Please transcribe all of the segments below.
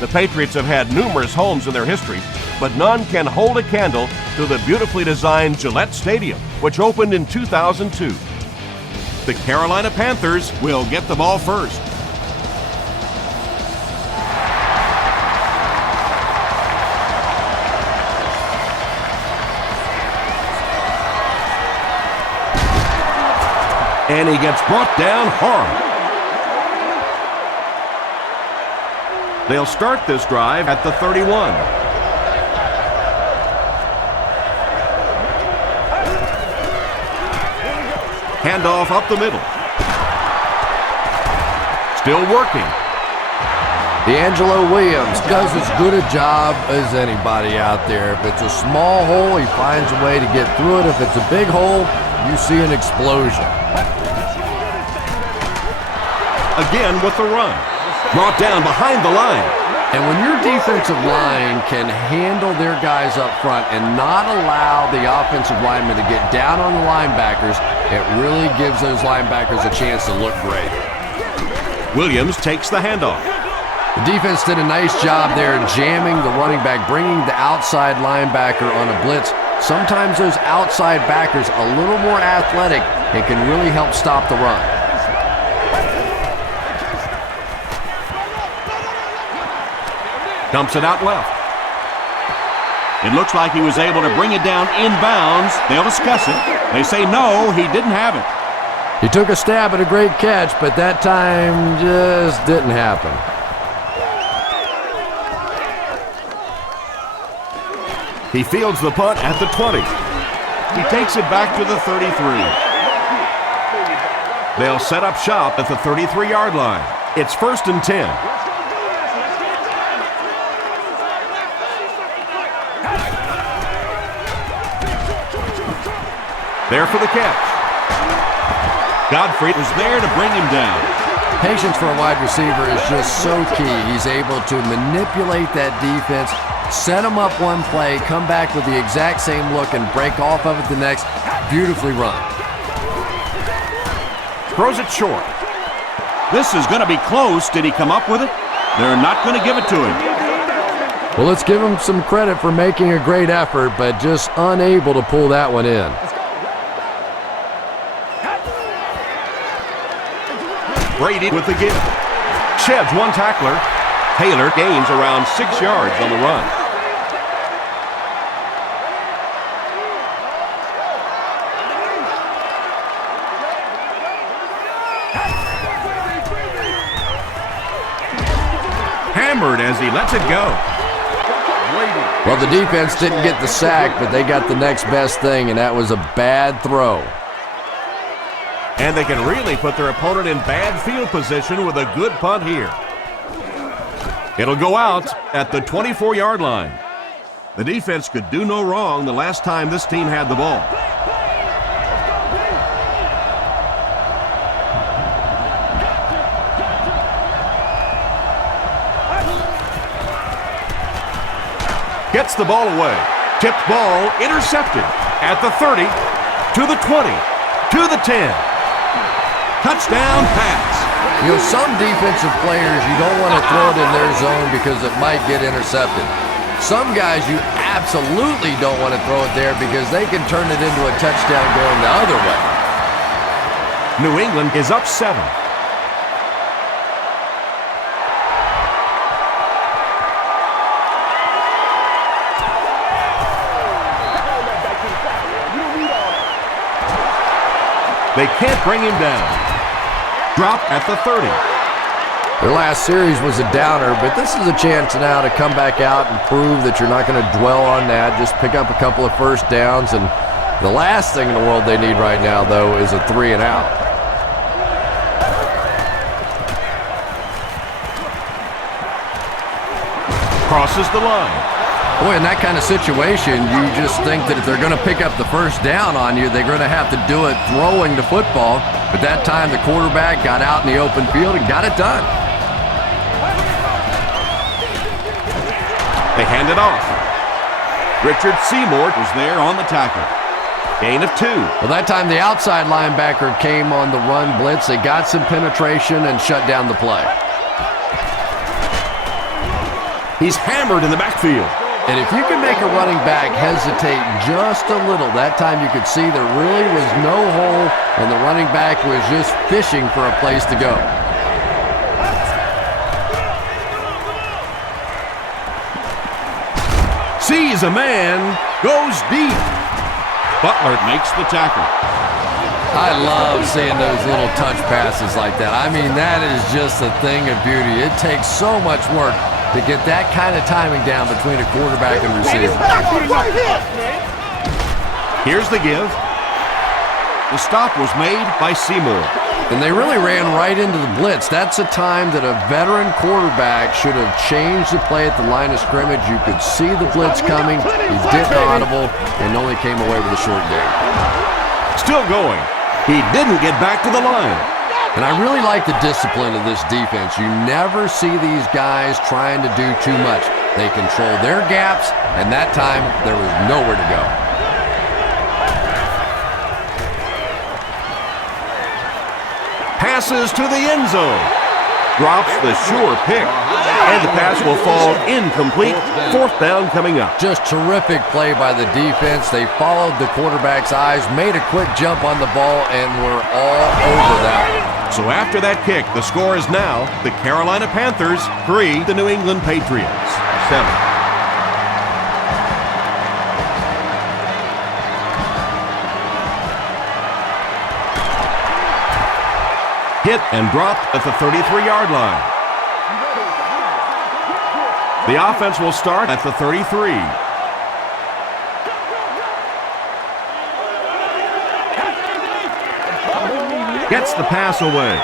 The Patriots have had numerous homes in their history, but none can hold a candle to the beautifully designed Gillette Stadium, which opened in 2002. The Carolina Panthers will get the ball first. And he gets brought down hard. They'll start this drive at the 31. Handoff up the middle. Still working. D'Angelo Williams does as good a job as anybody out there. If it's a small hole, he finds a way to get through it. If it's a big hole, you see an explosion. Again with the run. Brought down behind the line. And when your defensive line can handle their guys up front and not allow the offensive linemen to get down on the linebackers, it really gives those linebackers a chance to look great. Williams takes the handoff. The defense did a nice job there jamming the running back, bringing the outside linebacker on a blitz. Sometimes those outside backers a little more athletic and can really help stop the run. Dumps it out left. It looks like he was able to bring it down inbounds. They'll discuss it. They say no, he didn't have it. He took a stab at a great catch, but that time just didn't happen. He fields the punt at the 20. He takes it back to the 33. They'll set up shop at the 33-yard line. It's 1st and 10. There for the catch. Godfrey was there to bring him down. Patience for a wide receiver is just so key. He's able to manipulate that defense, set them up one play, come back with the exact same look, and break off of it the next. Beautifully run. Throws it short. This is going to be close. Did he come up with it? They're not going to give it to him. Well, let's give him some credit for making a great effort, but just unable to pull that one in. Brady with the give. Sheds one tackler. Taylor gains around 6 yards on the run. Hammered as he lets it go. Well, the defense didn't get the sack, but they got the next best thing, and that was a bad throw. And they can really put their opponent in bad field position with a good punt here. It'll go out at the 24-yard line. The defense could do no wrong the last time this team had the ball. Gets the ball away. Tipped ball intercepted at the 30, to the 20, to the 10. Touchdown pass. You know, some defensive players, you don't want to throw it in their zone because it might get intercepted. Some guys, you absolutely don't want to throw it there because they can turn it into a touchdown going the other way. New England is up 7. They can't bring him down. Drop at the 30. Their last series was a downer, but this is a chance now to come back out and prove that you're not going to dwell on that. Just pick up a couple of first downs, and the last thing in the world they need right now, though, is a 3 and out. Crosses the line. Boy, in that kind of situation, you just think that if they're going to pick up the first down on you, they're going to have to do it throwing the football. But that time, the quarterback got out in the open field and got it done. They hand it off. Richard Seymour was there on the tackle. Gain of 2. Well, that time the outside linebacker came on the run blitz. They got some penetration and shut down the play. He's hammered in the backfield. And if you can make a running back hesitate just a little, that time you could see there really was no hole and the running back was just fishing for a place to go. Sees a man, goes deep. Butler makes the tackle. I love seeing those little touch passes like that. I mean, that is just a thing of beauty. It takes so much work to get that kind of timing down between a quarterback and receiver. Here's the give. The stop was made by Seymour. And they really ran right into the blitz. That's a time that a veteran quarterback should have changed the play at the line of scrimmage. You could see the blitz coming. He didn't audible and only came away with a short gain. Still going. He didn't get back to the line. And I really like the discipline of this defense. You never see these guys trying to do too much. They control their gaps, and that time there was nowhere to go. Passes to the end zone. Drops the sure pick. And the pass will fall incomplete. Fourth down coming up. Just terrific play by the defense. They followed the quarterback's eyes, made a quick jump on the ball, and were all over that. So after that kick, the score is now the Carolina Panthers 3, the New England Patriots 7. Hit and dropped at the 33-yard line. The offense will start at the 33. Gets the pass away.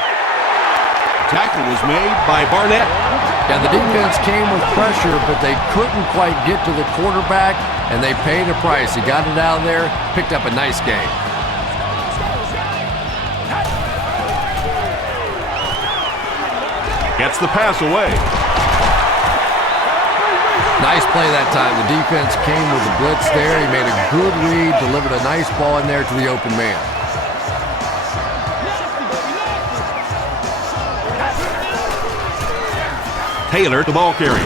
Tackle was made by Barnett. Yeah, the defense came with pressure, but they couldn't quite get to the quarterback, and they paid a price. He got it out of there, picked up a nice gain. Gets the pass away. Nice play that time. The defense came with the blitz there. He made a good read, delivered a nice ball in there to the open man. Taylor, the ball carrier.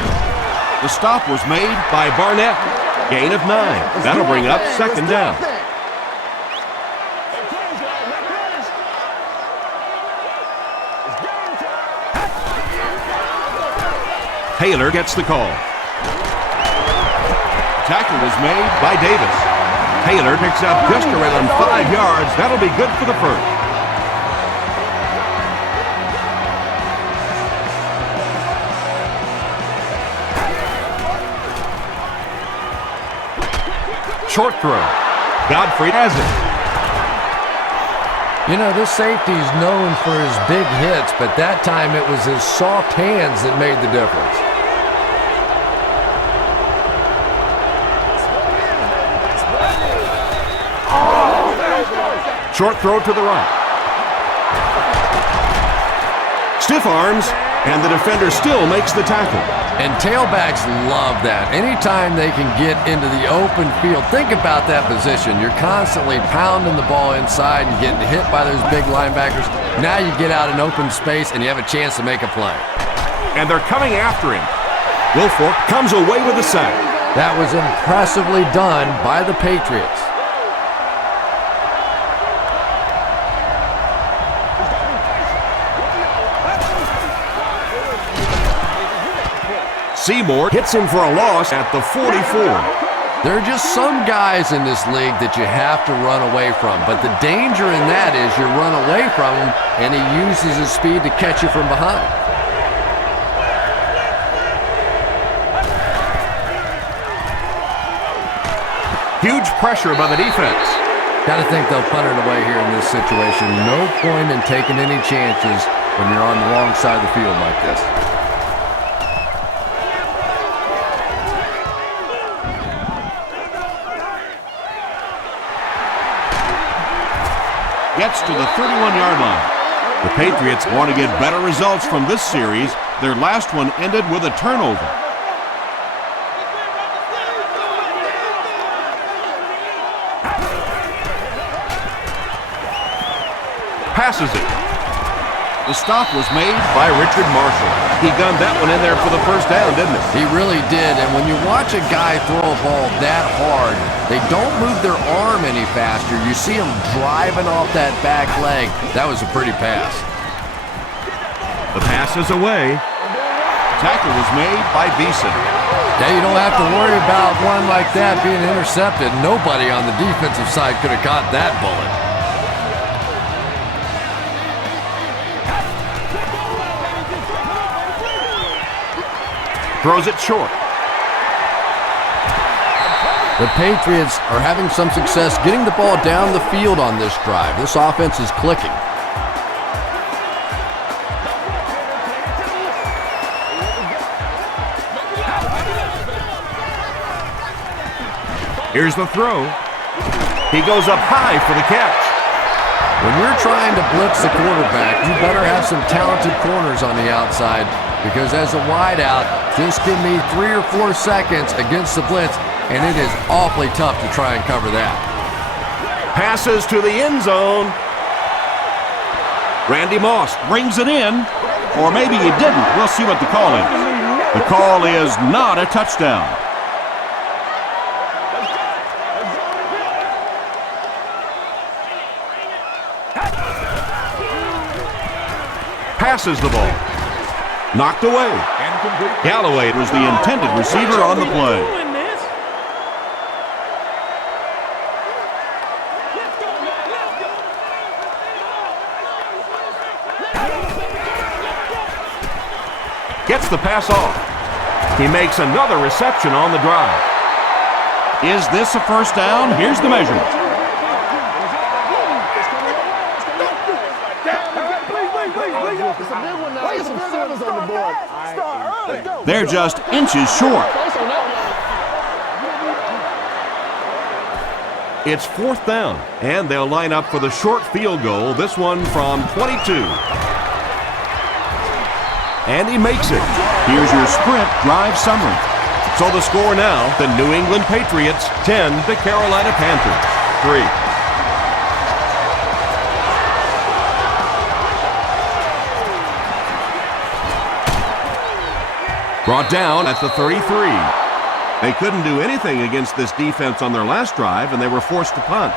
The stop was made by Barnett. Gain of 9. That'll bring up second down. Taylor gets the call. Tackle was made by Davis. Taylor picks up just around 5 yards. That'll be good for the first. Short throw. Godfrey has it. You know, this safety is known for his big hits, but that time it was his soft hands that made the difference. Short throw to the right. Stiff arms, and the defender still makes the tackle. And tailbacks love that. Anytime they can get into the open field, think about that position. You're constantly pounding the ball inside and getting hit by those big linebackers. Now you get out in open space and you have a chance to make a play. And they're coming after him. Wilfork comes away with a sack. That was impressively done by the Patriots. Seymour hits him for a loss at the 44. There are just some guys in this league that you have to run away from, but the danger in that is you run away from him and he uses his speed to catch you from behind. Huge pressure by the defense. Got to think they'll punt it away here in this situation. No point in taking any chances when you're on the wrong side of the field like this. Gets to the 31-yard line. The Patriots want to get better results from this series. Their last one ended with a turnover. Passes it. The stop was made by Richard Marshall. He gunned that one in there for the first down, didn't he? He really did, and when you watch a guy throw a ball that hard, they don't move their arm any faster. You see him driving off that back leg. That was a pretty pass. The pass is away. Tackle was made by Beeson. Yeah, you don't have to worry about one like that being intercepted. Nobody on the defensive side could have caught that bullet. Throws it short. The Patriots are having some success getting the ball down the field on this drive. This offense is clicking. Here's the throw. He goes up high for the catch. When you're trying to blitz the quarterback, you better have some talented corners on the outside, because as a wideout, just give me 3 or 4 seconds against the blitz, and it is awfully tough to try and cover that. Passes to the end zone. Randy Moss brings it in, or maybe he didn't. We'll see what the call is. The call is not a touchdown. Passes the ball. Knocked away. Galloway was the intended receiver on the play. Gets the pass off. He makes another reception on the drive. Is this a first down? Here's the measurement. They're just inches short. It's 4th down, and they'll line up for the short field goal, this one from 22. And he makes it. Here's your sprint drive summary. So the score now, the New England Patriots 10, the Carolina Panthers 3. Brought down at the 33. They couldn't do anything against this defense on their last drive, and they were forced to punt.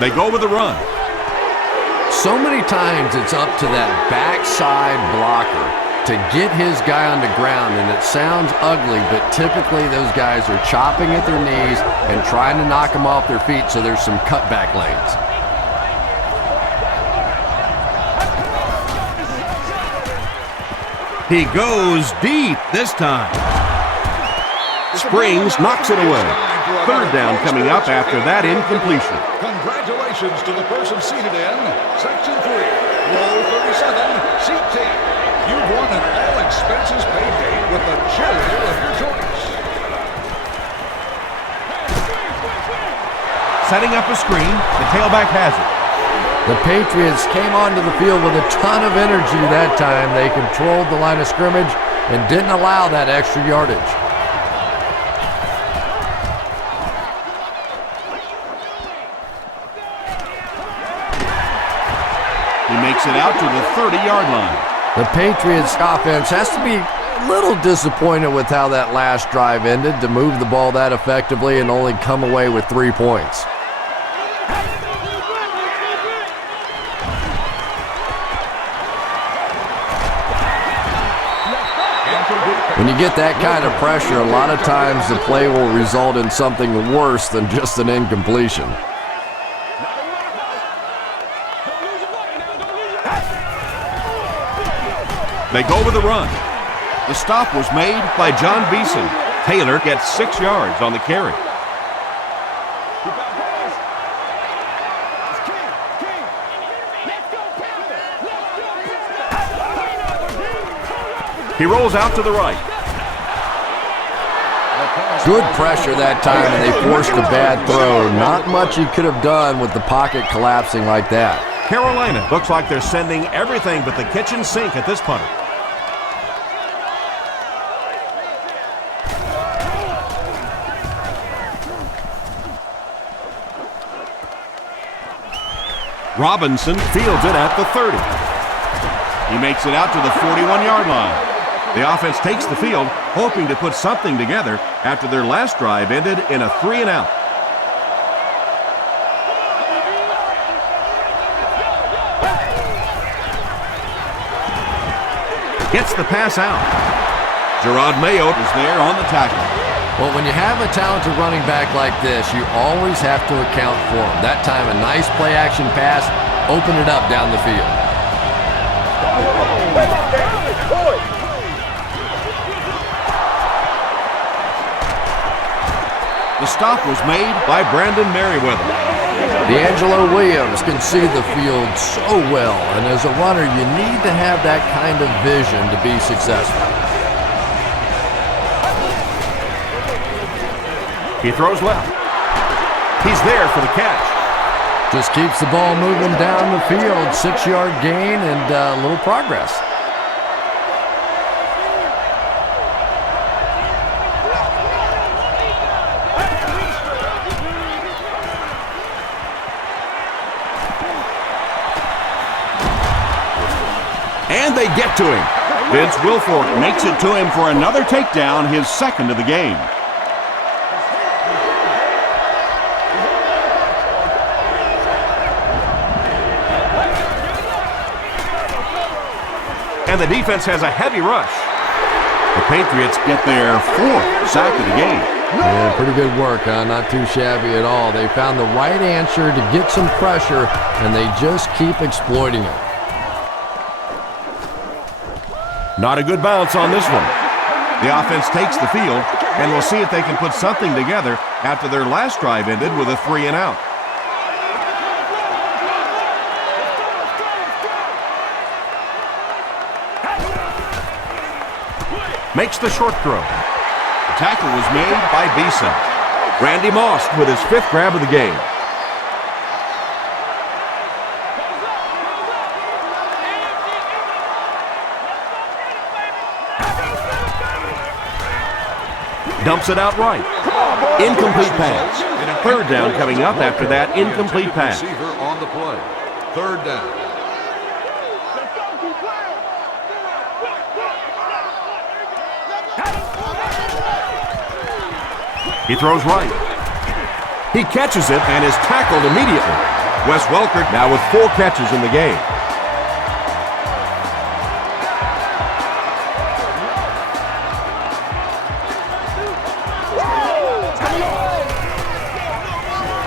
They go with the run. So many times it's up to that backside blocker to get his guy on the ground, and it sounds ugly, but typically those guys are chopping at their knees and trying to knock them off their feet, so there's some cutback lanes. He goes deep this time. Springs knocks it away. 3rd down coming up after that incompletion. Congratulations to the person seated in Section 3, row 37, seat 10. You've won an all-expenses paid date with the cheerleader of your choice. Setting up a screen, the tailback has it. The Patriots came onto the field with a ton of energy that time. They controlled the line of scrimmage and didn't allow that extra yardage. He makes it out to the 30-yard line. The Patriots offense has to be a little disappointed with how that last drive ended, to move the ball that effectively and only come away with 3 points. When you get that kind of pressure, a lot of times the play will result in something worse than just an incompletion. They go with the run. The stop was made by John Beeson. Taylor gets 6 yards on the carry. He rolls out to the right. Good pressure that time, and they forced a bad throw. Not much he could have done with the pocket collapsing like that. Carolina looks like they're sending everything but the kitchen sink at this punter. Robinson fields it at the 30. He makes it out to the 41-yard line. The offense takes the field, hoping to put something together after their last drive ended in a 3-and-out. Gets the pass out. Gerard Mayo is there on the tackle. Well, when you have a talented running back like this, you always have to account for him. That time, a nice play-action pass, open it up down the field. The stop was made by Brandon Merriweather. D'Angelo Williams can see the field so well, and as a runner, you need to have that kind of vision to be successful. He throws left. He's there for the catch. Just keeps the ball moving down the field. 6-yard gain and a little progress. And they get to him. Vince Wilfork makes it to him for another takedown, his second of the game. And the defense has a heavy rush. The Patriots get their 4th sack of the game. Yeah, pretty good work, huh? Not too shabby at all. They found the right answer to get some pressure, and they just keep exploiting it. Not a good bounce on this one. The offense takes the field, and we'll see if they can put something together after their last drive ended with a 3-and-out. Makes the short throw. The tackle was made by Beeson. Randy Moss with his 5th grab of the game. Dumps it out right. Incomplete pass. 3rd down coming up after that incomplete pass. Receiver on the play. 3rd down. He throws right. He catches it and is tackled immediately. Wes Welker now with 4 catches in the game.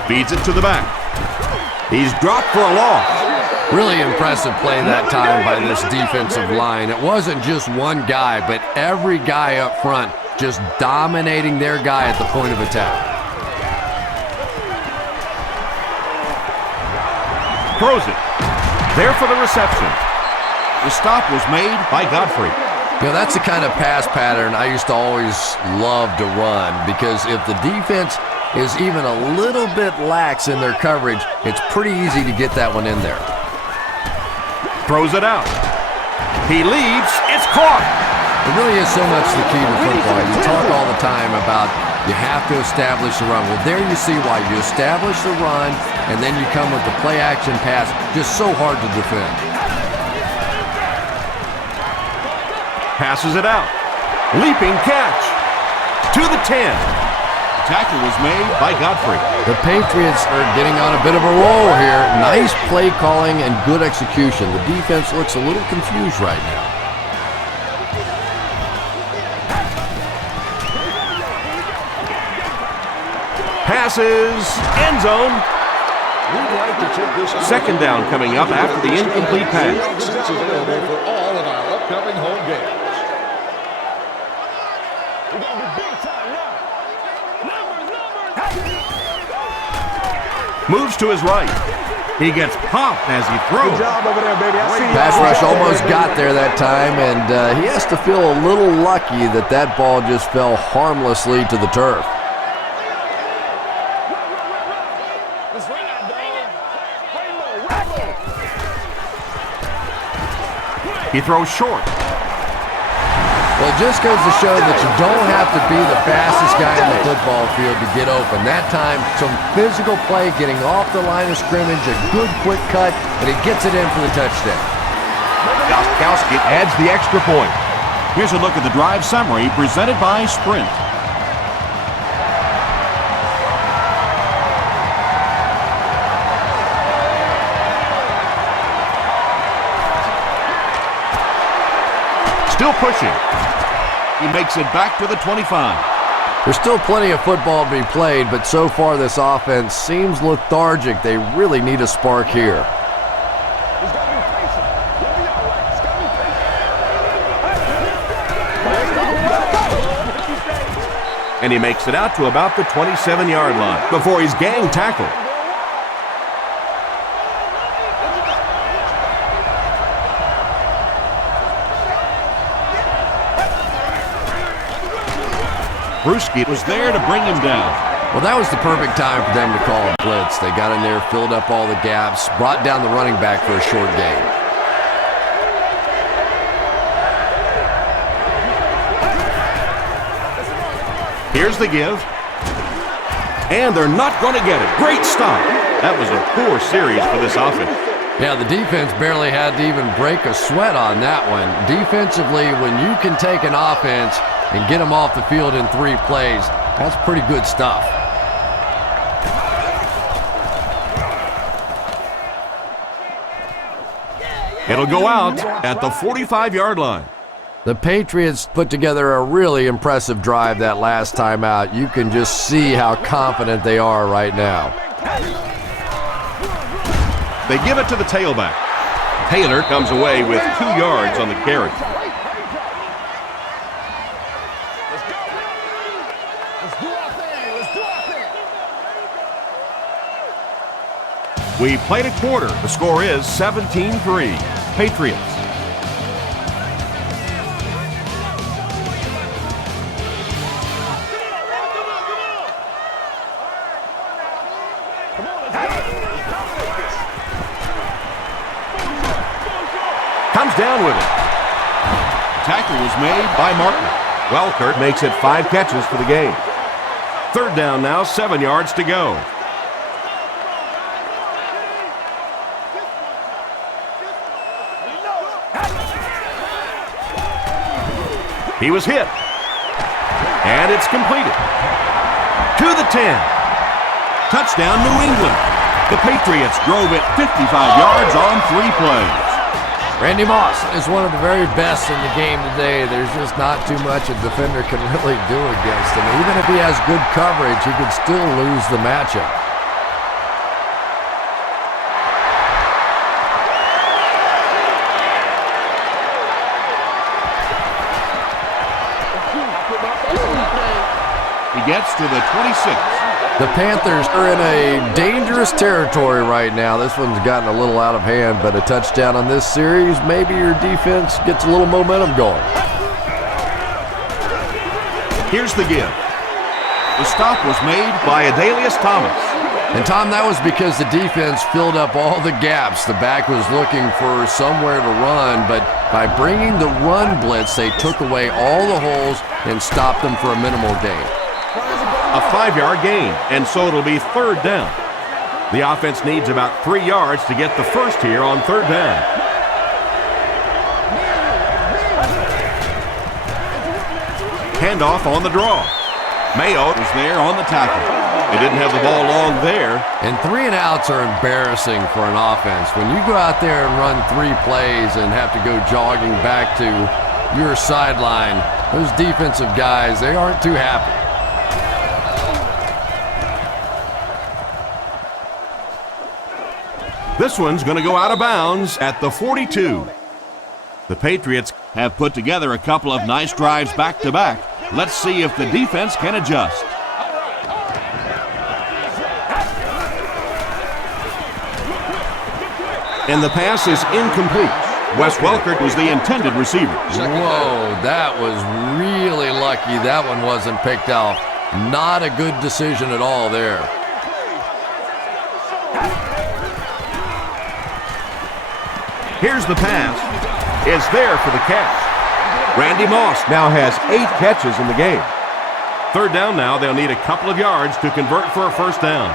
Feeds it to the back. He's dropped for a loss. Really impressive play that time by this defensive line. It wasn't just one guy, but every guy up front just dominating their guy at the point of attack. Throws it. There for the reception. The stop was made by Godfrey. You know, that's the kind of pass pattern I used to always love to run, because if the defense is even a little bit lax in their coverage, it's pretty easy to get that one in there. Throws it out. He leads. It's caught. It really is so much the key to football. You talk all the time about you have to establish the run. Well, there you see why. You establish the run, and then you come with the play-action pass. Just so hard to defend. Passes it out. Leaping catch. To the 10. The tackle was made by Godfrey. The Patriots are getting on a bit of a roll here. Nice play calling and good execution. The defense looks a little confused right now. Passes, end zone. Second down coming up after the incomplete pass. It's available for all of our upcoming home games. Moves to his right. He gets popped as he throws. Good job over there, baby. I see you. Pass rush almost got there that time, and he has to feel a little lucky that that ball just fell harmlessly to the turf. He throws short. Well, it just goes to show that you don't have to be the fastest guy in the football field to get open. That time, some physical play, getting off the line of scrimmage, a good quick cut, and he gets it in for the touchdown. Gostkowski adds the extra point. Here's a look at the drive summary presented by Sprint. Still pushing. He makes it back to the 25. There's still plenty of football to be played, but so far this offense seems lethargic. They really need a spark here. And he makes it out to about the 27-yard line before he's gang tackled. Brewski was there to bring him down. Well, that was the perfect time for them to call a blitz. They got in there, filled up all the gaps, brought down the running back for a short gain. Here's the give. And they're not going to get it. Great stop. That was a poor series for this offense. Yeah, the defense barely had to even break a sweat on that one. Defensively, when you can take an offense and get them off the field in 3 plays, that's pretty good stuff. It'll go out at the 45-yard line. The Patriots put together a really impressive drive that last time out. You can just see how confident they are right now. They give it to the tailback. Taylor comes away with 2 yards on the carry. We played a quarter. The score is 17-3. Patriots. Comes down with it. Tackle was made by Martin. Welkert makes it 5 catches for the game. 3rd down now, 7 yards to go. He was hit. And it's completed. To the 10. Touchdown, New England. The Patriots drove it 55 yards on 3 plays. Randy Moss is one of the very best in the game today. There's just not too much a defender can really do against him. Even if he has good coverage, he could still lose the matchup. He gets to the 26. The Panthers are in a dangerous territory right now. This one's gotten a little out of hand, but a touchdown on this series, maybe your defense gets a little momentum going. Here's the give. The stop was made by Adalius Thomas. And Tom, that was because the defense filled up all the gaps. The back was looking for somewhere to run, but by bringing the run blitz, they took away all the holes and stopped them for a minimal gain. A 5-yard gain, and so it'll be 3rd down. The offense needs about 3 yards to get the first here on 3rd down. Handoff on the draw. Mayo was there on the tackle. They didn't have the ball long there. And 3 and outs are embarrassing for an offense. When you go out there and run 3 plays and have to go jogging back to your sideline, those defensive guys, they aren't too happy. This one's going to go out of bounds at the 42. The Patriots have put together a couple of nice drives back-to-back. Let's see if the defense can adjust. And the pass is incomplete. Wes Welkert was the intended receiver. Whoa, that was really lucky that one wasn't picked off. Not a good decision at all there. Here's the pass. It's there for the catch. Randy Moss now has 8 catches in the game. Third down now, they'll need a couple of yards to convert for a first down.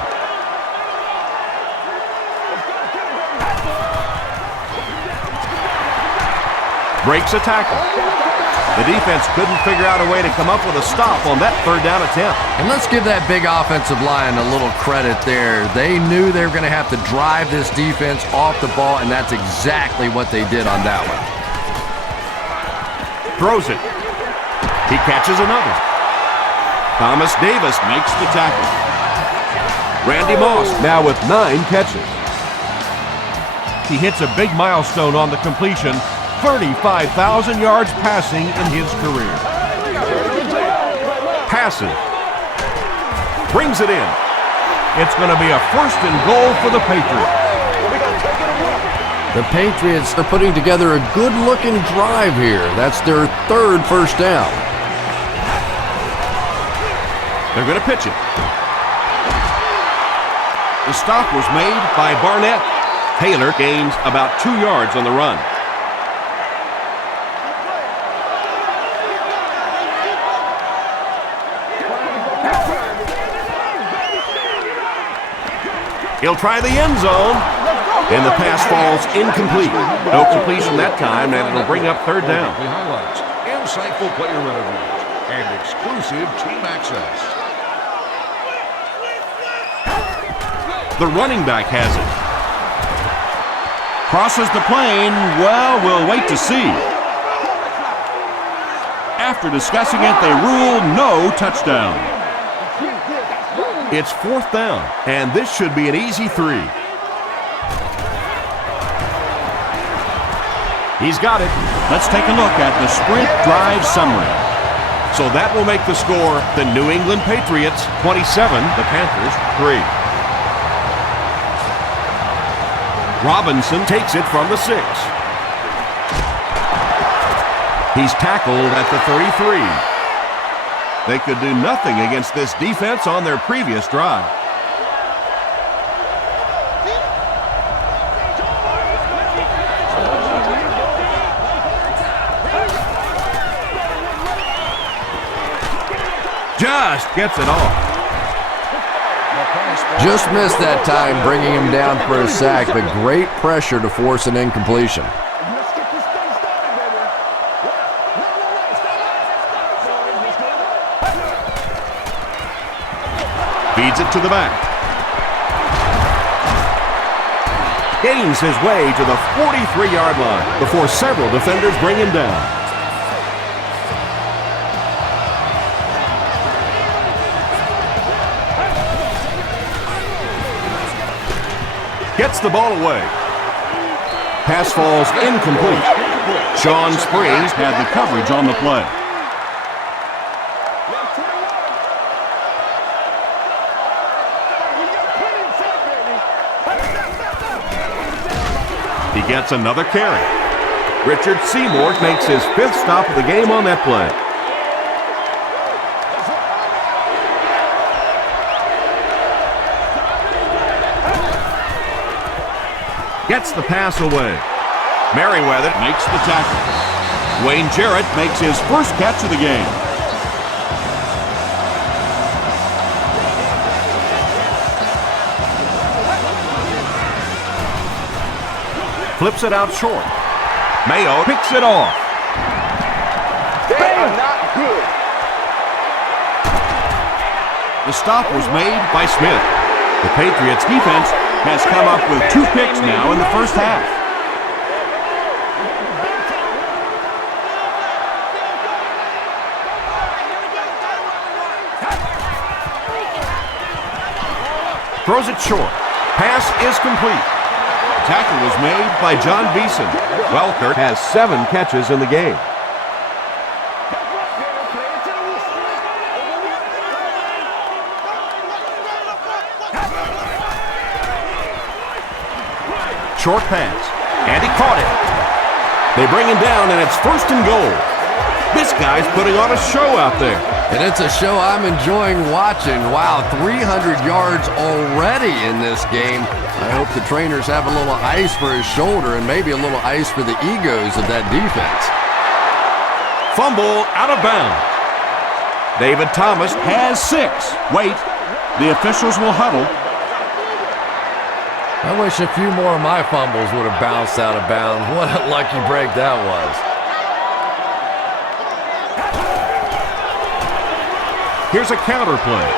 Breaks a tackle. The defense couldn't figure out a way to come up with a stop on that third down attempt. And let's give that big offensive line a little credit there. They knew they were going to have to drive this defense off the ball, and that's exactly what they did on that one. Throws it. He catches another. Thomas Davis makes the tackle. Randy Moss now with 9 catches. He hits a big milestone on the completion. 35,000 yards passing in his career. Passing. Brings it in. It's going to be a first and goal for the Patriots. The Patriots are putting together a good-looking drive here. That's their 3rd first down. They're going to pitch it. The stop was made by Barnett. Taylor gains about 2 yards on the run. He'll try the end zone, and the pass falls incomplete. No completion that time, and it'll bring up third down. Highlights, insightful player interviews, and exclusive team access. The running back has it. Crosses the plane. Well, we'll wait to see. After discussing it, they rule no touchdown. It's 4th down, and this should be an easy 3. He's got it. Let's take a look at the sprint drive summary. So that will make the score the New England Patriots 27, the Panthers 3. Robinson takes it from the 6. He's tackled at the 33. They could do nothing against this defense on their previous drive. Just gets it off. Just missed that time, bringing him down for a sack, but great pressure to force an incompletion. Feeds it to the back. Gains his way to the 43-yard line before several defenders bring him down. Gets the ball away. Pass falls incomplete. Sean Springs had the coverage on the play. He gets another carry. Richard Seymour makes his 5th stop of the game on that play. Gets the pass away. Merriweather makes the tackle. Wayne Jarrett makes his 1st catch of the game. Flips it out short. Mayo picks it off. They are not good. The stop was made by Smith. The Patriots defense has come up with 2 picks now in the first half. Throws it short. Pass is complete. Tackle was made by John Beeson. Welker has 7 catches in the game. Short pass, and he caught it. They bring him down, and it's 1st and goal. This guy's putting on a show out there. And it's a show I'm enjoying watching. Wow, 300 yards already in this game. I hope the trainers have a little ice for his shoulder and maybe a little ice for the egos of that defense. Fumble out of bounds. David Thomas has 6. Wait, the officials will huddle. I wish a few more of my fumbles would have bounced out of bounds. What a lucky break that was. Here's a counter play.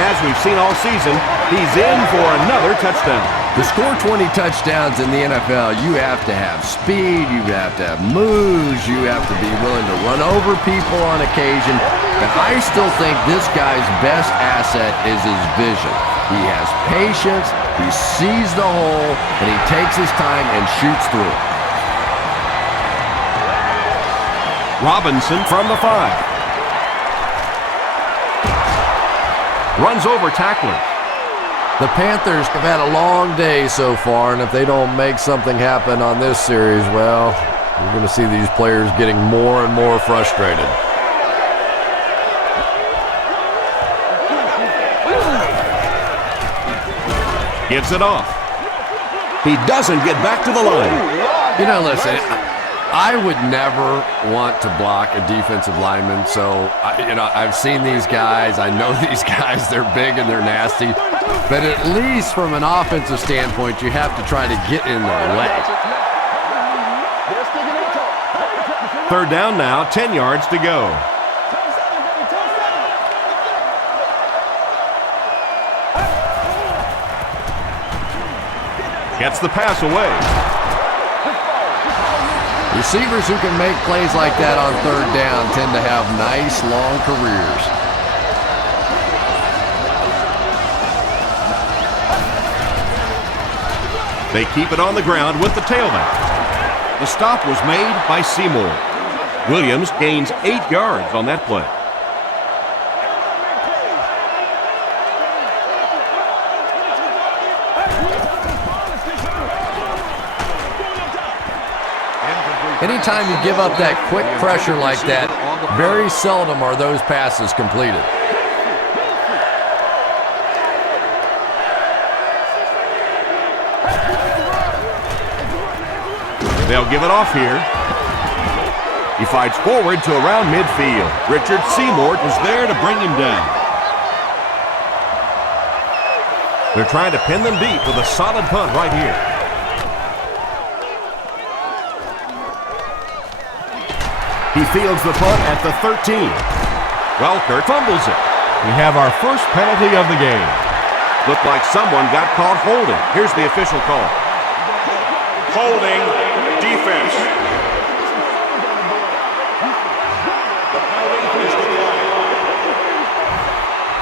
As we've seen all season, he's in for another touchdown. To score 20 touchdowns in the NFL, you have to have speed, you have to have moves, you have to be willing to run over people on occasion. And I still think this guy's best asset is his vision. He has patience, he sees the hole, and he takes his time and shoots through it. Robinson from the 5. Runs over tacklers. The Panthers have had a long day so far, and if they don't make something happen on this series, well, you're going to see these players getting more and more frustrated. Gets it off. He doesn't get back to the line. You know, listen, I would never want to block a defensive lineman, so, I've seen these guys. I know these guys. They're big and they're nasty. But at least from an offensive standpoint, you have to try to get in their way. Third down now, 10 yards to go. Gets the pass away. Receivers who can make plays like that on third down tend to have nice, long careers. They keep it on the ground with the tailback. The stop was made by Seymour. Williams gains 8 yards on that play. Anytime you give up that quick pressure like that, very seldom are those passes completed. They'll give it off here. He fights forward to around midfield. Richard Seymour was there to bring him down. They're trying to pin them deep with a solid punt right here. He fields the punt at the 13. Welker fumbles it. We have our first penalty of the game. Looked like someone got caught holding. Here's the official call. Holding defense.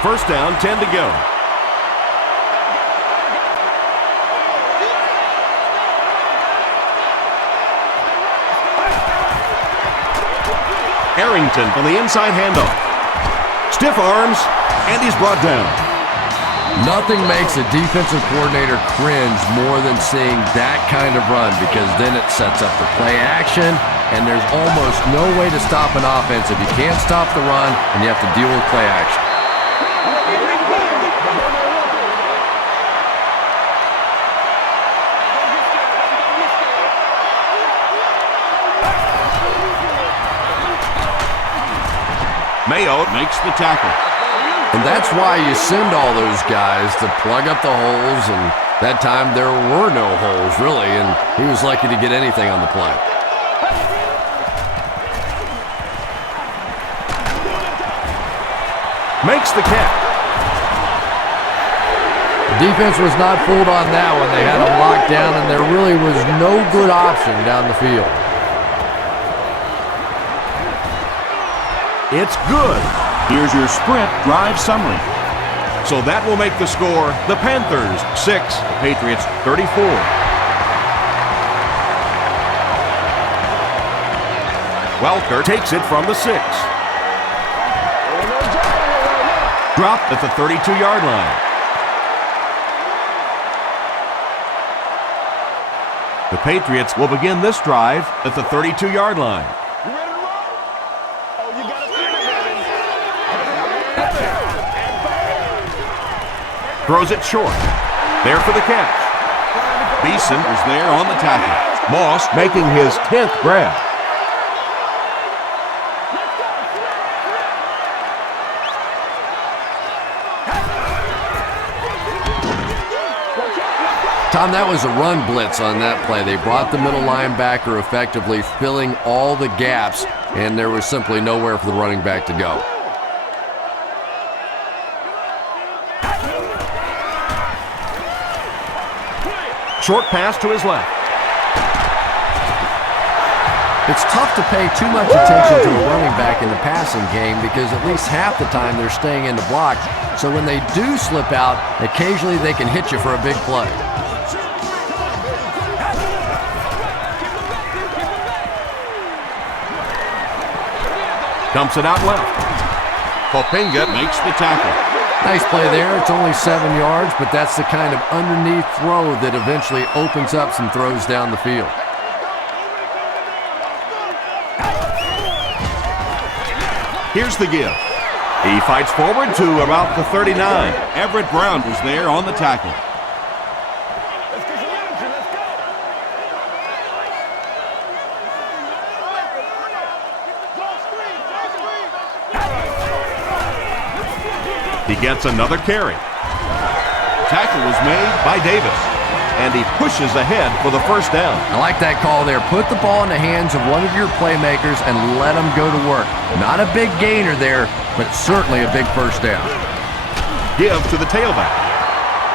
First down, 10 to go. Arrington on the inside handoff. Stiff arms, and he's brought down. Nothing makes a defensive coordinator cringe more than seeing that kind of run, because then it sets up the play action, and there's almost no way to stop an offense if you can't stop the run and you have to deal with play action. Mayo makes the tackle. And that's why you send all those guys to plug up the holes, and that time there were no holes, really, and he was lucky to get anything on the play. Makes the catch. The defense was not fooled on that one. They had him locked down, and there really was no good option down the field. It's good. Here's your sprint drive summary. So that will make the score the Panthers 6, the Patriots 34. Welker takes it from the 6. Dropped at the 32-yard line. The Patriots will begin this drive at the 32-yard line. Throws it short. There for the catch. Beeson is there on the tackle. Moss making his 10th grab. Tom, that was a run blitz on that play. They brought the middle linebacker effectively, filling all the gaps, and there was simply nowhere for the running back to go. Short pass to his left. It's tough to pay too much attention to a running back in the passing game because at least half the time they're staying in the block. So when they do slip out, occasionally they can hit you for a big play. Dumps it out left. Popinga makes the tackle. Nice play there. It's only 7 yards, but that's the kind of underneath throw that eventually opens up some throws down the field. Here's the give. He fights forward to about the 39. Everett Brown was there on the tackle. He gets another carry. Tackle was made by Davis, and he pushes ahead for the first down. I like that call there. Put the ball in the hands of one of your playmakers and let them go to work. Not a big gainer there, but certainly a big first down. Give to the tailback.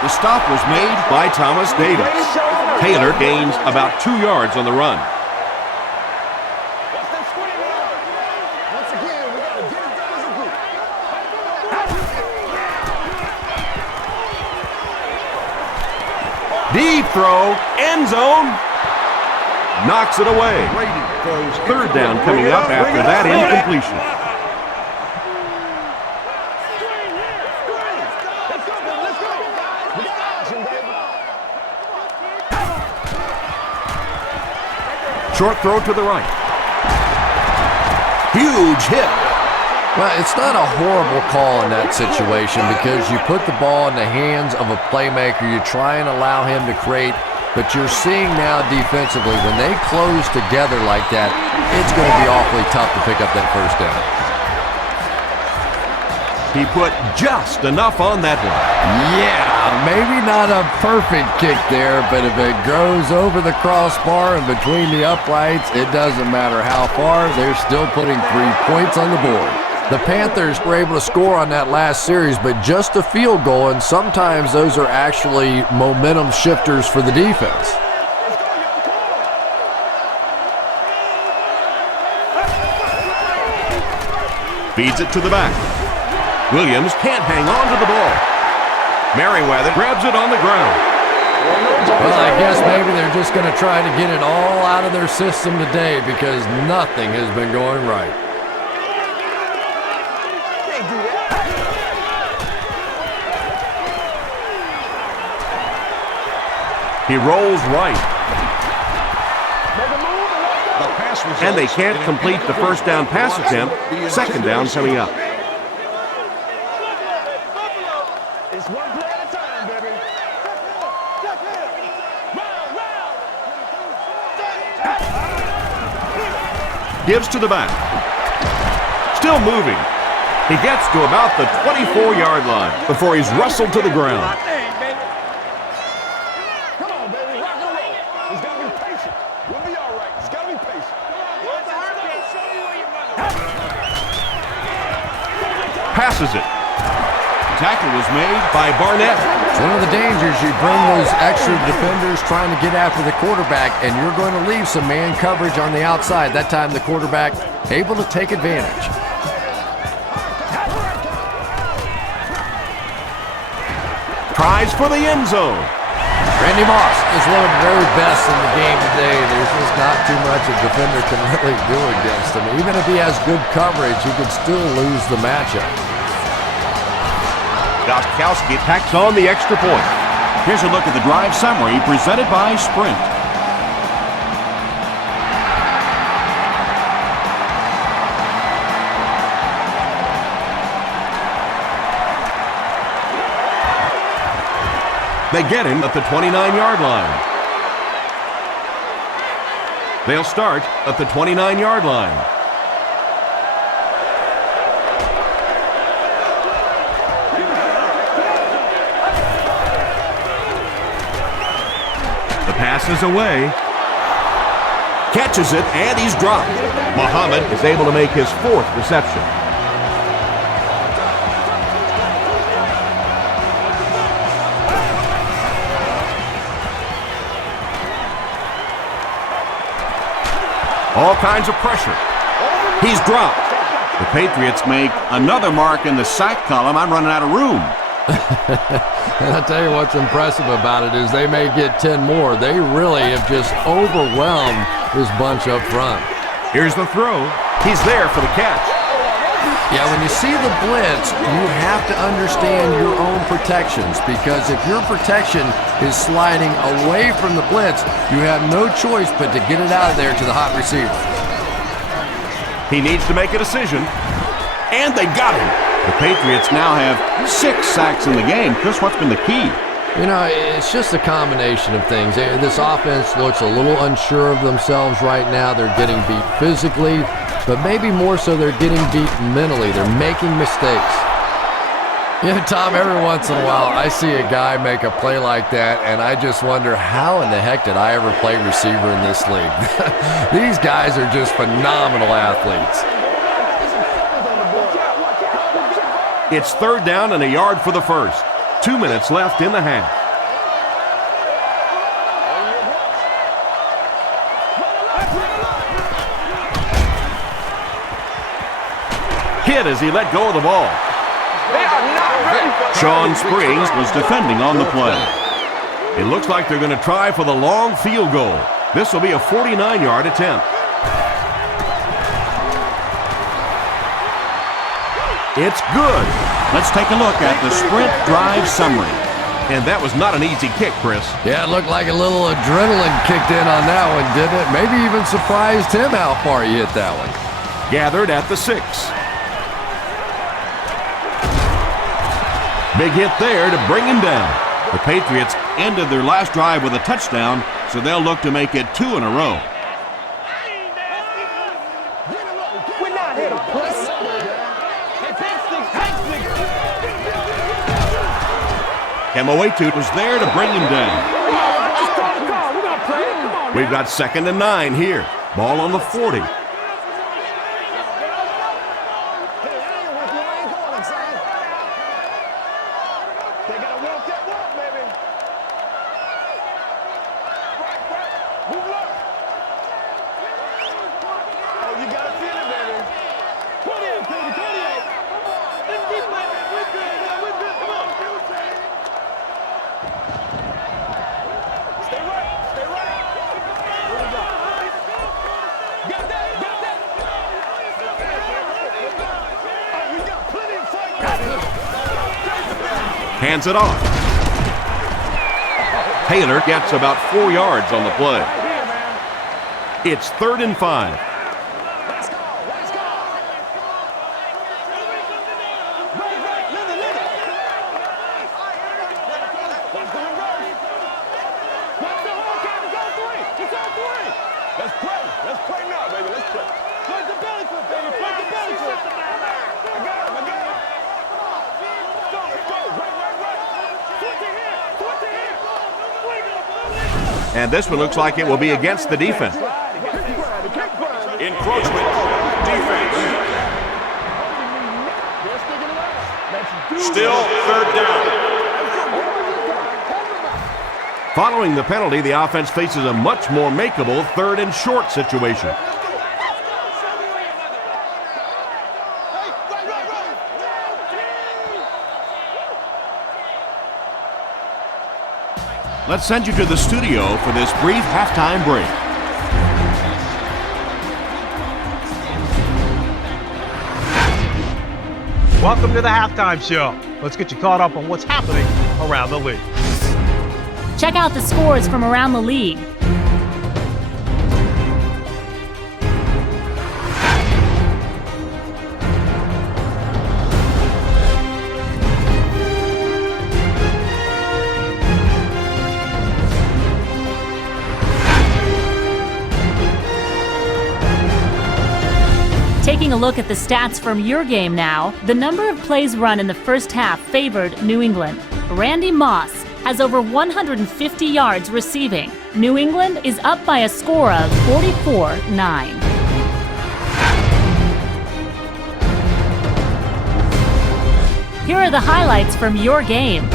The stop was made by Thomas Davis. Taylor gains about 2 yards on the run. Deep throw, end zone, knocks it away. Third down coming up after that incompletion. Short throw to the right. Huge hit. Well, it's not a horrible call in that situation because you put the ball in the hands of a playmaker. You try and allow him to create, but you're seeing now defensively, when they close together like that, it's going to be awfully tough to pick up that first down. He put just enough on that one. Yeah, maybe not a perfect kick there, but if it goes over the crossbar and between the uprights, it doesn't matter how far, they're still putting 3 points on the board. The Panthers were able to score on that last series, but just a field goal, and sometimes those are actually momentum shifters for the defense. Feeds it to the back. Williams can't hang on to the ball. Merriweather grabs it on the ground. Well, I guess maybe they're just going to try to get it all out of their system today because nothing has been going right. He rolls right. And they can't complete the first down pass attempt. Second down coming up. It's one play at a time, baby. Gives to the back. Still moving. He gets to about the 24-yard line before he's wrestled to the ground. Passes it. Tackle was made by Barnett. It's one of the dangers. You bring those extra defenders trying to get after the quarterback, and you're going to leave some man coverage on the outside. That time the quarterback able to take advantage. Tries for the end zone. Randy Moss is one of the very best in the game today. There's just not too much a defender can really do against him. Even if he has good coverage, he could still lose the matchup. Gostkowski tacks on the extra point. Here's a look at the drive summary presented by Sprint. They get him at the 29-yard line. They'll start at the 29-yard line. Passes away. Catches it, and he's dropped. Muhammad is able to make his 4th reception. All kinds of pressure. He's dropped. The Patriots make another mark in the sack column. I'm running out of room. And I'll tell you what's impressive about it is they may get 10 more. They really have just overwhelmed this bunch up front. Here's the throw. He's there for the catch. Yeah, when you see the blitz, you have to understand your own protections, because if your protection is sliding away from the blitz, you have no choice but to get it out of there to the hot receiver. He needs to make a decision, and they got him. The Patriots now have 6 sacks in the game. Chris, what's been the key? You know, it's just a combination of things. This offense looks a little unsure of themselves right now. They're getting beat physically, but maybe more so they're getting beat mentally. They're making mistakes. You know, Tom, every once in a while I see a guy make a play like that, and I just wonder, how in the heck did I ever play receiver in this league? These guys are just phenomenal athletes. It's 3rd down and a yard for the first. 2 minutes left in the half. Hit as he let go of the ball. Sean Springs was defending on the play. It looks like they're going to try for the long field goal. This will be a 49-yard attempt. It's good. Let's take a look at the sprint drive summary. And that was not an easy kick, Chris. Yeah, it looked like a little adrenaline kicked in on that one, didn't it? Maybe even surprised him how far he hit that one. Gathered at the 6. Big hit there to bring him down. The Patriots ended their last drive with a touchdown, so they'll look to make it 2 in a row. Kemawatu was there to bring him down. We've got 2nd and 9 here. Ball on the 40. Hands it off. Taylor gets about 4 yards on the play. It's 3rd and 5. And this one looks like it will be against the defense. Encroachment, defense. Still 3rd down. Following the penalty, the offense faces a much more makeable 3rd and short situation. Let's send you to the studio for this brief halftime break. Welcome to the halftime show. Let's get you caught up on what's happening around the league. Check out the scores from around the league. Taking a look at the stats from your game now, the number of plays run in the first half favored New England. Randy Moss has over 150 yards receiving. New England is up by a score of 44-9. Here are the highlights from your game.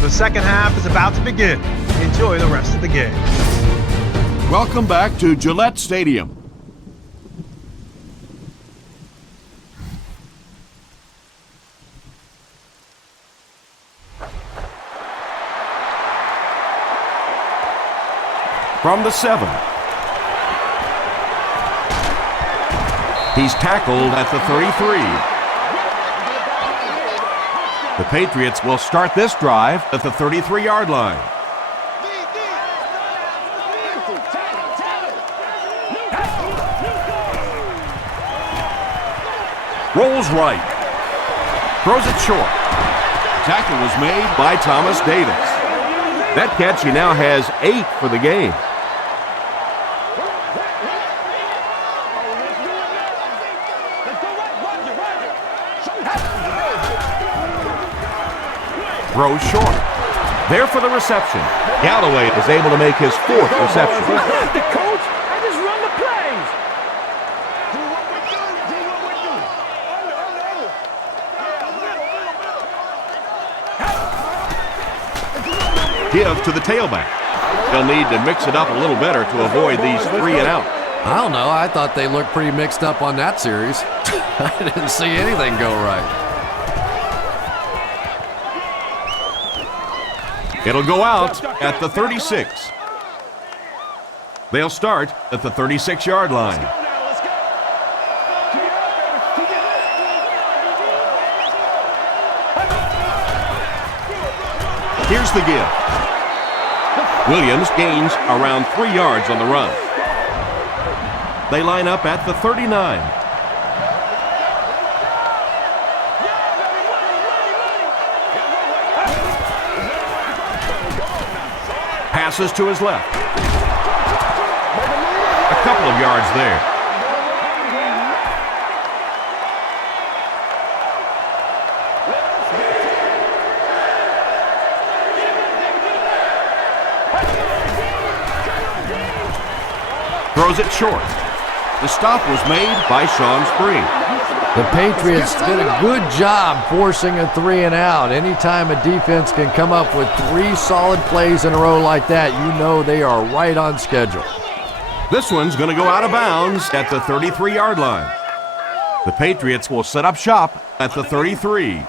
The second half is about to begin. Enjoy the rest of the game. Welcome back to Gillette Stadium. From the 7. He's tackled at the 33. The Patriots will start this drive at the 33-yard line. Rolls right. Throws it short. Tackle was made by Thomas Davis. That catch, he now has 8 for the game. Throws short. There for the reception. Galloway is able to make his 4th reception. Coach, I just run the plays. Give to the tailback. They'll need to mix it up a little better to avoid these 3 and out. I don't know. I thought they looked pretty mixed up on that series. I didn't see anything go right. It'll go out at the 36. They'll start at the 36-yard line. Here's the give. Williams gains around 3 yards on the run. They line up at the 39. Passes to his left. A couple of yards there. Throws it short. The stop was made by Sean Spree. The Patriots did a good job forcing a 3 and out. Anytime a defense can come up with 3 solid plays in a row like that, you know they are right on schedule. This one's going to go out of bounds at the 33-yard line. The Patriots will set up shop at the 33.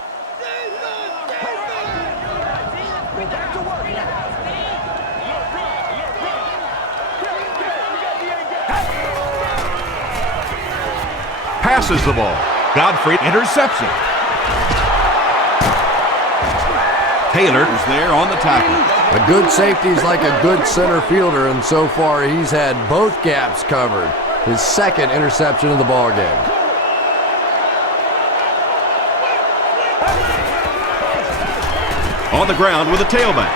Passes the ball. Godfrey interception. Taylor is there on the tackle. A good safety is like a good center fielder, and so far he's had both gaps covered. His 2nd interception of the ball game. On the ground with a tailback.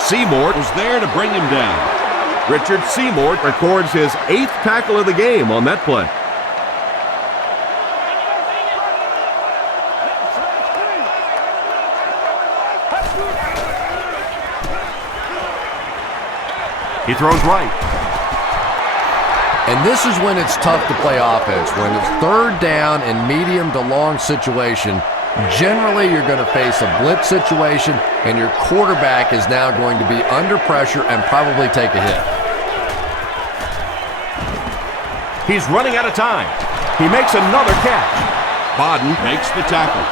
Seymour was there to bring him down. Richard Seymour records his 8th tackle of the game on that play. He throws right. And this is when it's tough to play offense. When it's 3rd down and medium to long situation, generally you're going to face a blitz situation, and your quarterback is now going to be under pressure and probably take a hit. He's running out of time. He makes another catch. Bodden makes the tackle.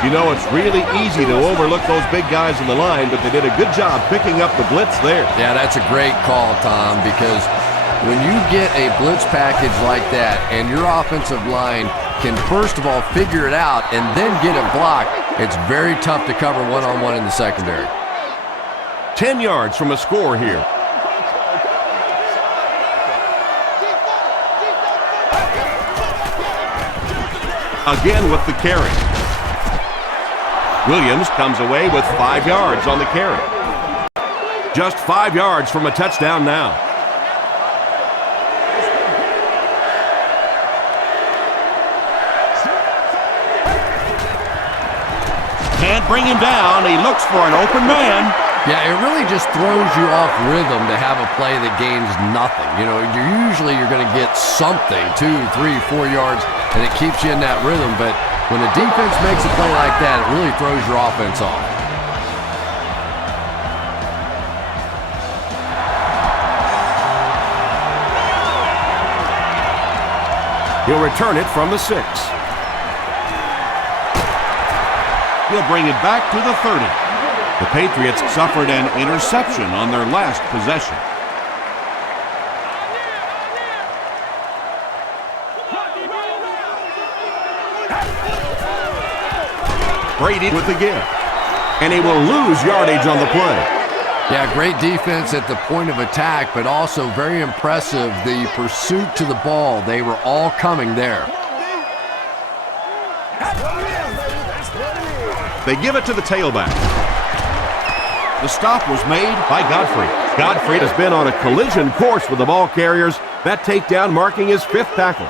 You know, it's really easy to overlook those big guys in the line, but they did a good job picking up the blitz there. Yeah, that's a great call, Tom, because when you get a blitz package like that and your offensive line can first of all figure it out and then get it blocked, it's very tough to cover one-on-one in the secondary. 10 yards from a score here. Again with the carry. Williams comes away with 5 yards on the carry. Just 5 yards from a touchdown now. Can't bring him down. He looks for an open man. Yeah, it really just throws you off rhythm to have a play that gains nothing. You know, you're going to get something, 2, 3, 4 yards, and it keeps you in that rhythm. But when a defense makes a play like that, it really throws your offense off. He'll return it from the 6. He'll bring it back to the 30. The Patriots suffered an interception on their last possession. Brady with the give. And he will lose yardage on the play. Yeah, great defense at the point of attack, but also very impressive the pursuit to the ball. They were all coming there. They give it to the tailback. The stop was made By Godfrey. Godfrey has been on a collision course with the ball carriers. That takedown marking his 5th tackle.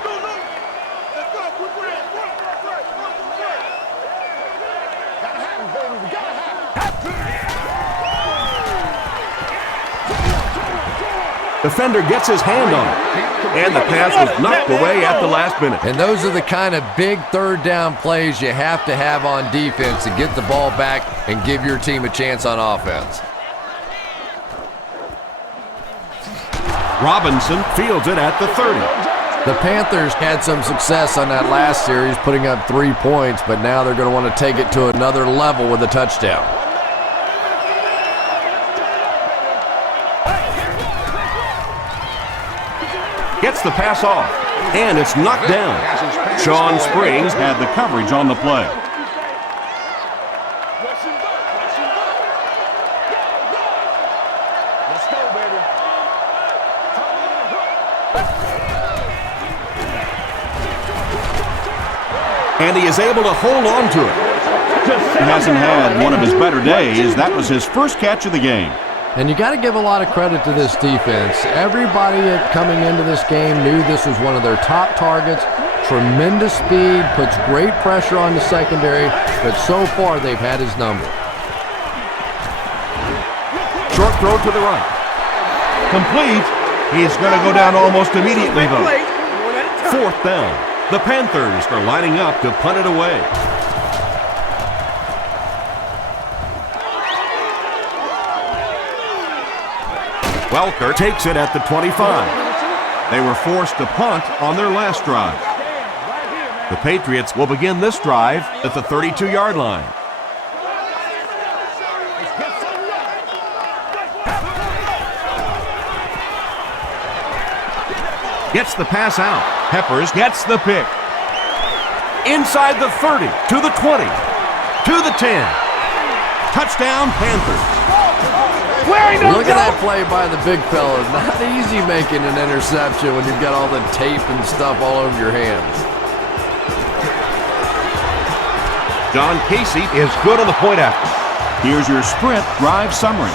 Defender gets his hand on it. And the pass was knocked away at the last minute. And those are the kind of big third down plays you have to have on defense to get the ball back and give your team a chance on offense. Robinson fields it at the 30. The Panthers had some success on that last series, putting up 3 points, but now they're going to want to take it to another level with a touchdown. Gets the pass off, and it's knocked down. Sean Springs had the coverage on the play. And he is able to hold on to it. He hasn't had one of his better days. That was his first catch of the game. And you got to give a lot of credit to this defense. Everybody coming into this game knew this was one of their top targets. Tremendous speed, puts great pressure on the secondary, but so far they've had his number. Short throw to the right. Complete. He's going to go down almost immediately, though. 4th down. The Panthers are lining up to punt it away. Welker takes it at the 25. They were forced to punt on their last drive. The Patriots will begin this drive at the 32-yard line. Gets the pass out. Peppers gets the pick. Inside the 30, to the 20, to the 10. Touchdown, Panthers. Look at that play by the big fella. Not easy making an interception when you've got all the tape and stuff all over your hands. John Casey is good on the point after. Here's your sprint drive summary.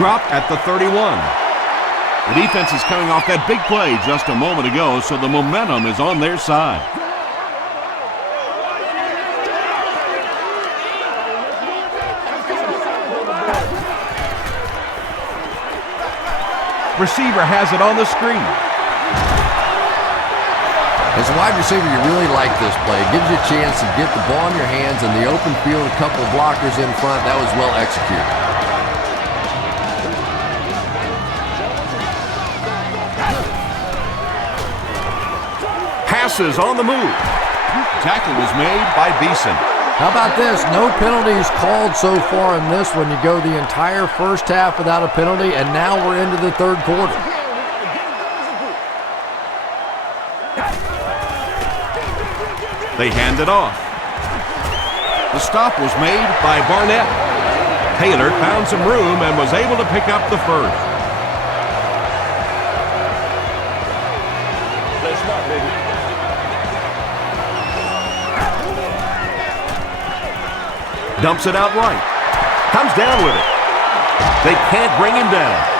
Drop at the 31. The defense is coming off that big play just a moment ago, so the momentum is on their side. Receiver has it on the screen. As a wide receiver, you really like this play. It gives you a chance to get the ball in your hands in the open field, a couple of blockers in front. That was well executed. Passes on the move. Tackle was made by Beeson. How about this? No penalties called so far in this one. You go the entire first half without a penalty, and now we're into the third quarter. They hand it off. The stop was made by Barnett. Taylor found some room and was able to pick up the first. Dumps it out right. Comes down with it. They can't bring him down.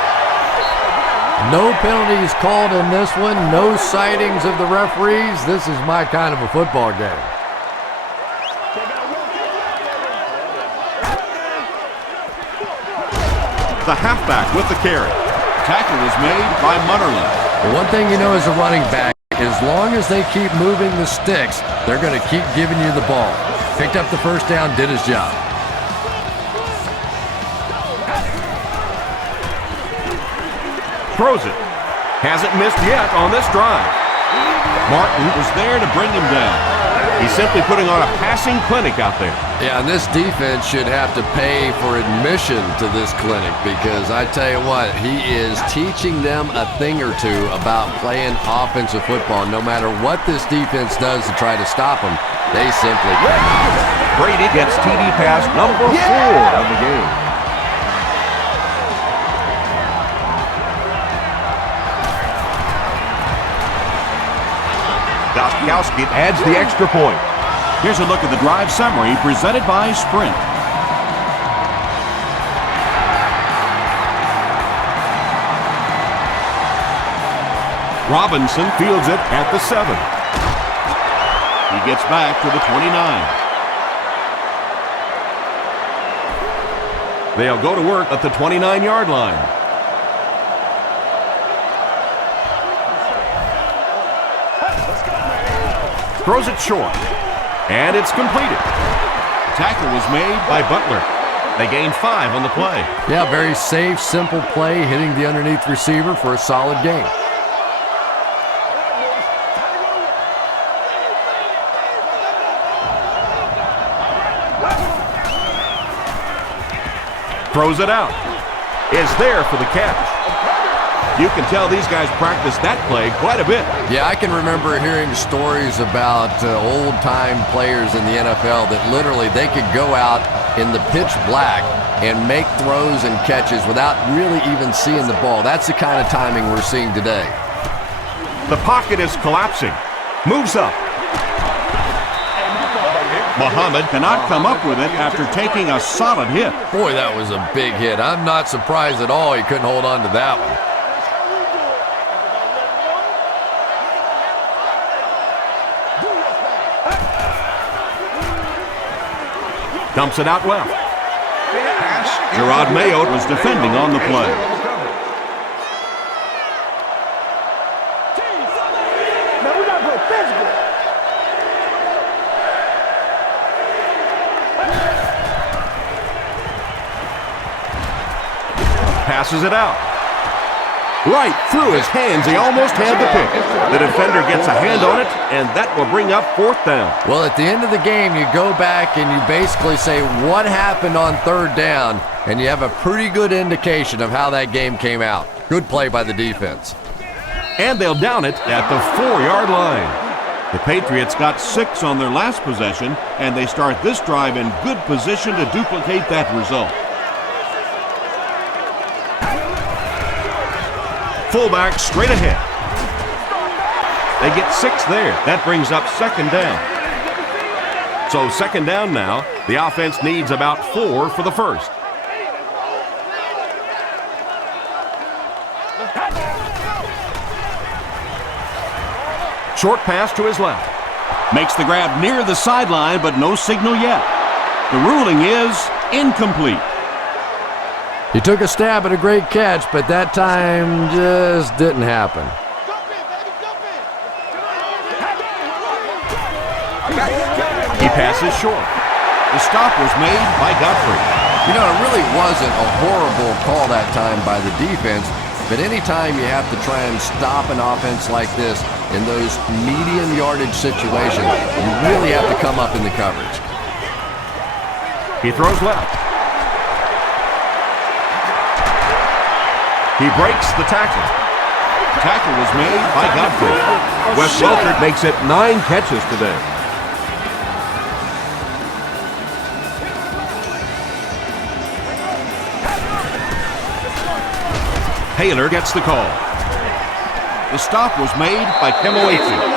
No penalties called in this one. No sightings of the referees. This is my kind of a football game. The halfback with the carry. Tackle was made by Mutterland. The one thing you know as a running back, as long as they keep moving the sticks, they're going to keep giving you the ball. Picked up the first down, did his job. Throws it. Hasn't missed yet on this drive. Martin was there to bring him down. He's simply putting on a passing clinic out there. Yeah, and this defense should have to pay for admission to this clinic because I tell you what, he is teaching them a thing or two about playing offensive football. No matter what this defense does to try to stop them, they simply cannot. Brady gets TD pass number 4 of the game. Gostkowski adds the extra point. Here's a look at the drive summary presented by Sprint. Robinson fields it at the 7. He gets back to the 29. They'll go to work at the 29-yard line. Throws it short, and it's completed. Tackle was made by Butler. They gain 5 on the play. Yeah, very safe, simple play, hitting the underneath receiver for a solid gain. Throws it out. Is there for the catch. You can tell these guys practice that play quite a bit. Yeah, I can remember hearing stories about old-time players in the NFL that literally they could go out in the pitch black and make throws and catches without really even seeing the ball. That's the kind of timing we're seeing today. The pocket is collapsing. Moves up. Muhammad cannot come up with it after taking a solid hit. Boy, that was a big hit. I'm not surprised at all he couldn't hold on to that one. Dumps it out well. Gerard Mayo was defending on the play. Passes it out. Right through his hands. He almost had the pick. The defender gets a hand on it, and that will bring up 4th down. Well, at the end of the game, you go back and you basically say what happened on 3rd down, and you have a pretty good indication of how that game came out. Good play by the defense. And they'll down it at the 4-yard line. The Patriots got 6 on their last possession, and they start this drive in good position to duplicate that result. Fullback straight ahead. They get 6 there. That brings up 2nd down. So 2nd down now. The offense needs about 4 for the first. Short pass to his left. Makes the grab near the sideline, but no signal yet. The ruling is incomplete. He took a stab at a great catch, but that time just didn't happen. He passes short. The stop was made by Godfrey. You know, it really wasn't a horrible call that time by the defense, but anytime you have to try and stop an offense like this in those medium yardage situations, you really have to come up in the coverage. He throws left. He breaks the tackle. Tackle was made by Godfrey. Wes Welker makes it 9 catches today. Taylor gets the call. The stop was made by Kemoechi.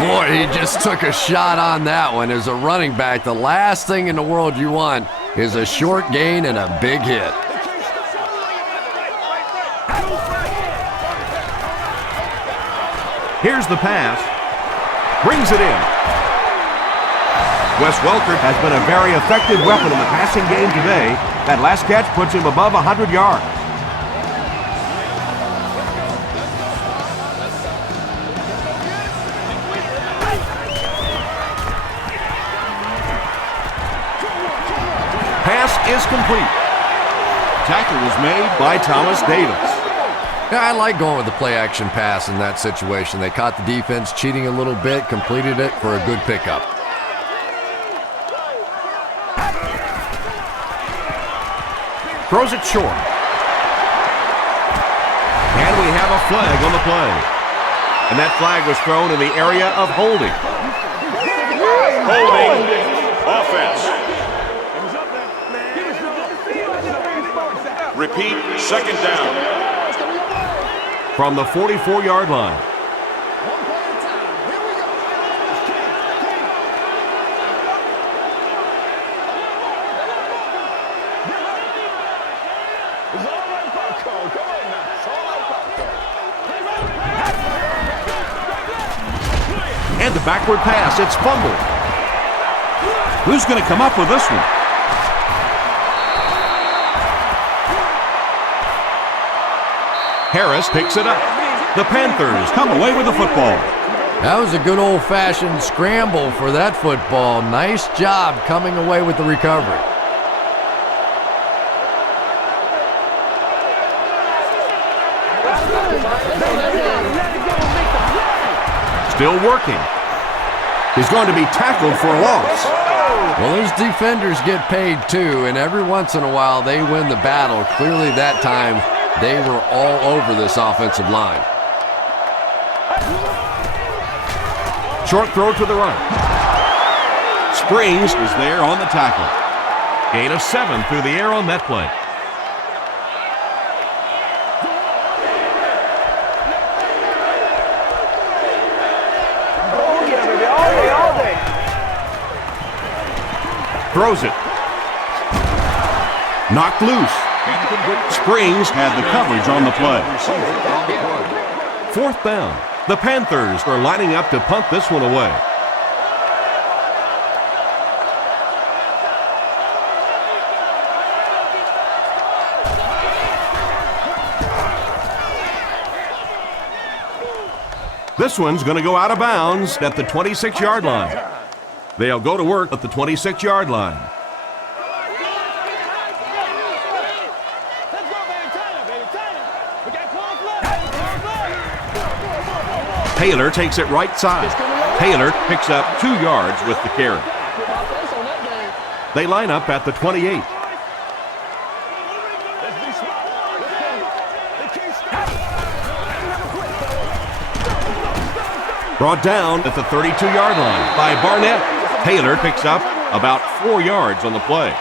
Boy, he just took a shot on that one. As a running back, the last thing in the world you want is a short gain and a big hit. Here's the pass. Brings it in. Wes Welker has been a very effective weapon in the passing game today. That last catch puts him above 100 yards. Pass is complete. Tackle was made by Thomas Davis. Yeah, I like going with the play-action pass in that situation. They caught the defense cheating a little bit, completed it for a good pickup. Throws it short. And we have a flag on the play. And that flag was thrown in the area of holding. Holding offense. Repeat, second down. From the 44-yard line. And the backward pass, it's fumbled. Who's going to come up with this one? Harris picks it up. The Panthers come away with the football. That was a good old-fashioned scramble for that football. Nice job coming away with the recovery. Still working. He's going to be tackled for a loss. Well, those defenders get paid too, and every once in a while they win the battle. Clearly that time they were all over this offensive line. Short throw to the right. Springs is there on the tackle. Gain of 7 through the air on that play. Throws it. Knocked loose. Springs had the coverage on the play. 4th down. The Panthers are lining up to punt this one away. This one's going to go out of bounds at the 26-yard line. They'll go to work at the 26-yard line. Taylor takes it right side. Taylor picks up 2 yards with the carry. They line up at the 28. Brought down at the 32-yard line by Barnett. Taylor picks up about 4 yards on the play.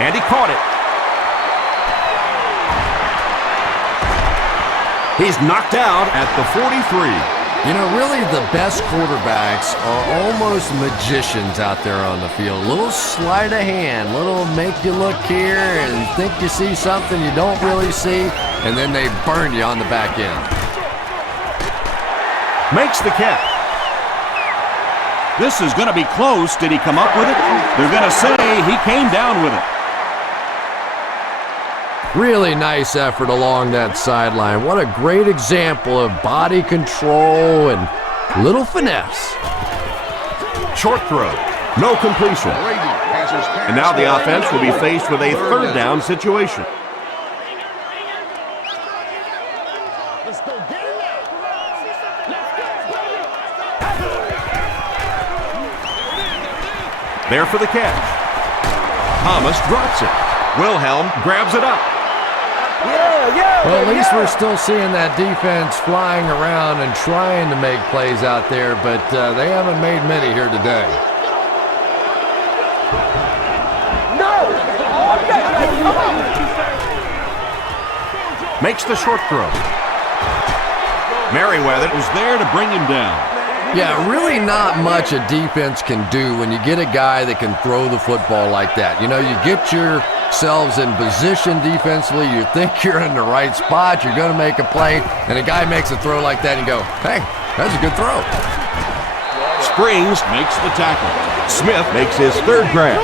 And he caught it. He's knocked out at the 43. You know, really the best quarterbacks are almost magicians out there on the field. Little sleight of hand, little make you look here and think you see something you don't really see, and then they burn you on the back end. Makes the catch. This is going to be close. Did he come up with it? They're going to say he came down with it. Really nice effort along that sideline. What a great example of body control and little finesse. Short throw. No completion. And now the offense will be faced with a third down situation. There for the catch. Thomas drops it. Wilhelm grabs it up. Well, at least we're still seeing that defense flying around and trying to make plays out there, but they haven't made many here today. Makes the short throw. Merriweather was there to bring him down. Yeah, really not much a defense can do when you get a guy that can throw the football like that. You know, you get yourselves in position defensively, you think you're in the right spot, you're going to make a play, and a guy makes a throw like that and you go, hey, that's a good throw. Springs Makes the tackle. Smith makes his third grab.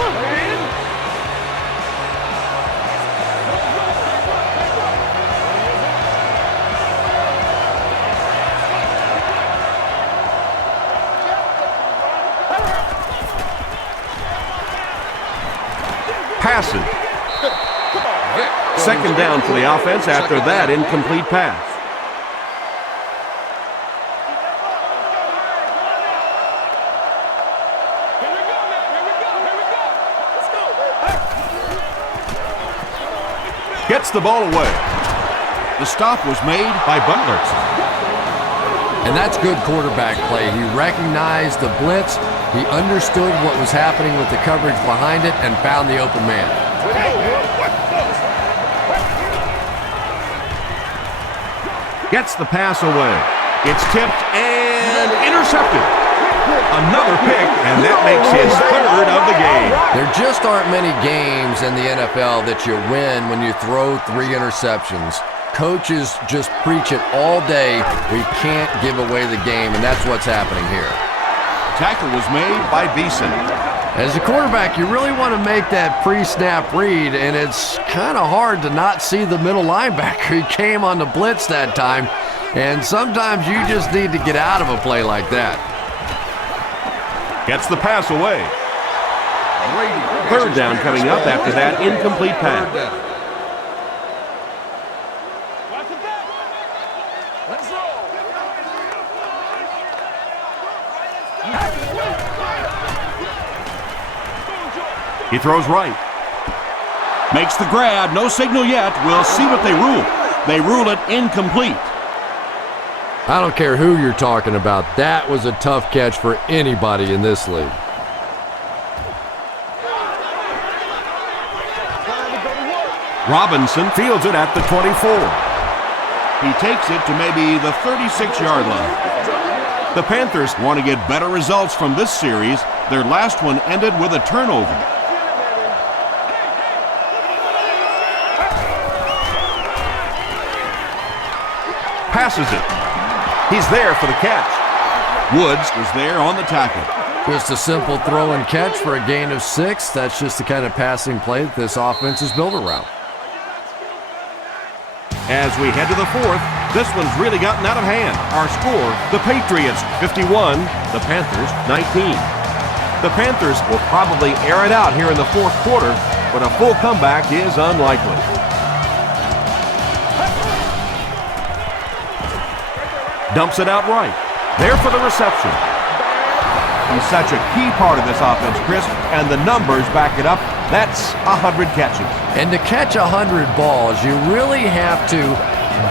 Passes. Second down for the offense after that incomplete pass. Gets the ball away. The stop was made by Butler. And that's good quarterback play. He recognized the blitz, he understood what was happening with the coverage behind it, and found the open man. Gets the pass away. It's tipped and intercepted. Another pick, and that makes his third of the game. There just aren't many games in the NFL that you win when you throw 3 interceptions. Coaches just preach it all day. We can't give away the game, and that's what's happening here. Tackle was made by Beeson. As a quarterback, you really want to make that pre-snap read, and it's kind of hard to not see the middle linebacker. He came on the blitz that time, and sometimes you just need to get out of a play like that. Gets the pass away. Third down coming up after that incomplete pass. He throws right. Makes the grab. No signal yet. We'll see what they rule. They rule it incomplete. I don't care who you're talking about. That was a tough catch for anybody in this league. Robinson fields it at the 24. He takes it to maybe the 36-yard line. The Panthers want to get better results from this series. Their last one ended with a turnover. passes it. He's there for the catch. Woods was there on the tackle. Just a simple throw and catch for a gain of 6. That's just the kind of passing play that this offense is built around. As we head to the fourth, this one's really gotten out of hand. Our score, the Patriots 51, the Panthers 19. The Panthers will probably air it out here in the fourth quarter, but a full comeback is unlikely. Dumps it out right. There for the reception. He's such a key part of this offense, Chris, and the numbers back it up. That's 100 catches. And to catch 100 balls, you really have to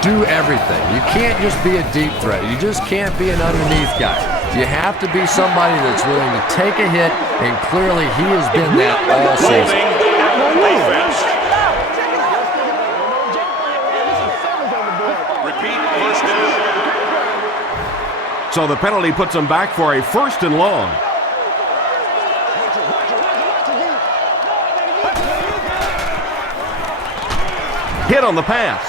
do everything. You can't just be a deep threat. You just can't be an underneath guy. You have to be somebody that's willing to take a hit, and clearly he has been that all season. Repeat first down. So the penalty puts them back for a 1st and long. Hit on the pass.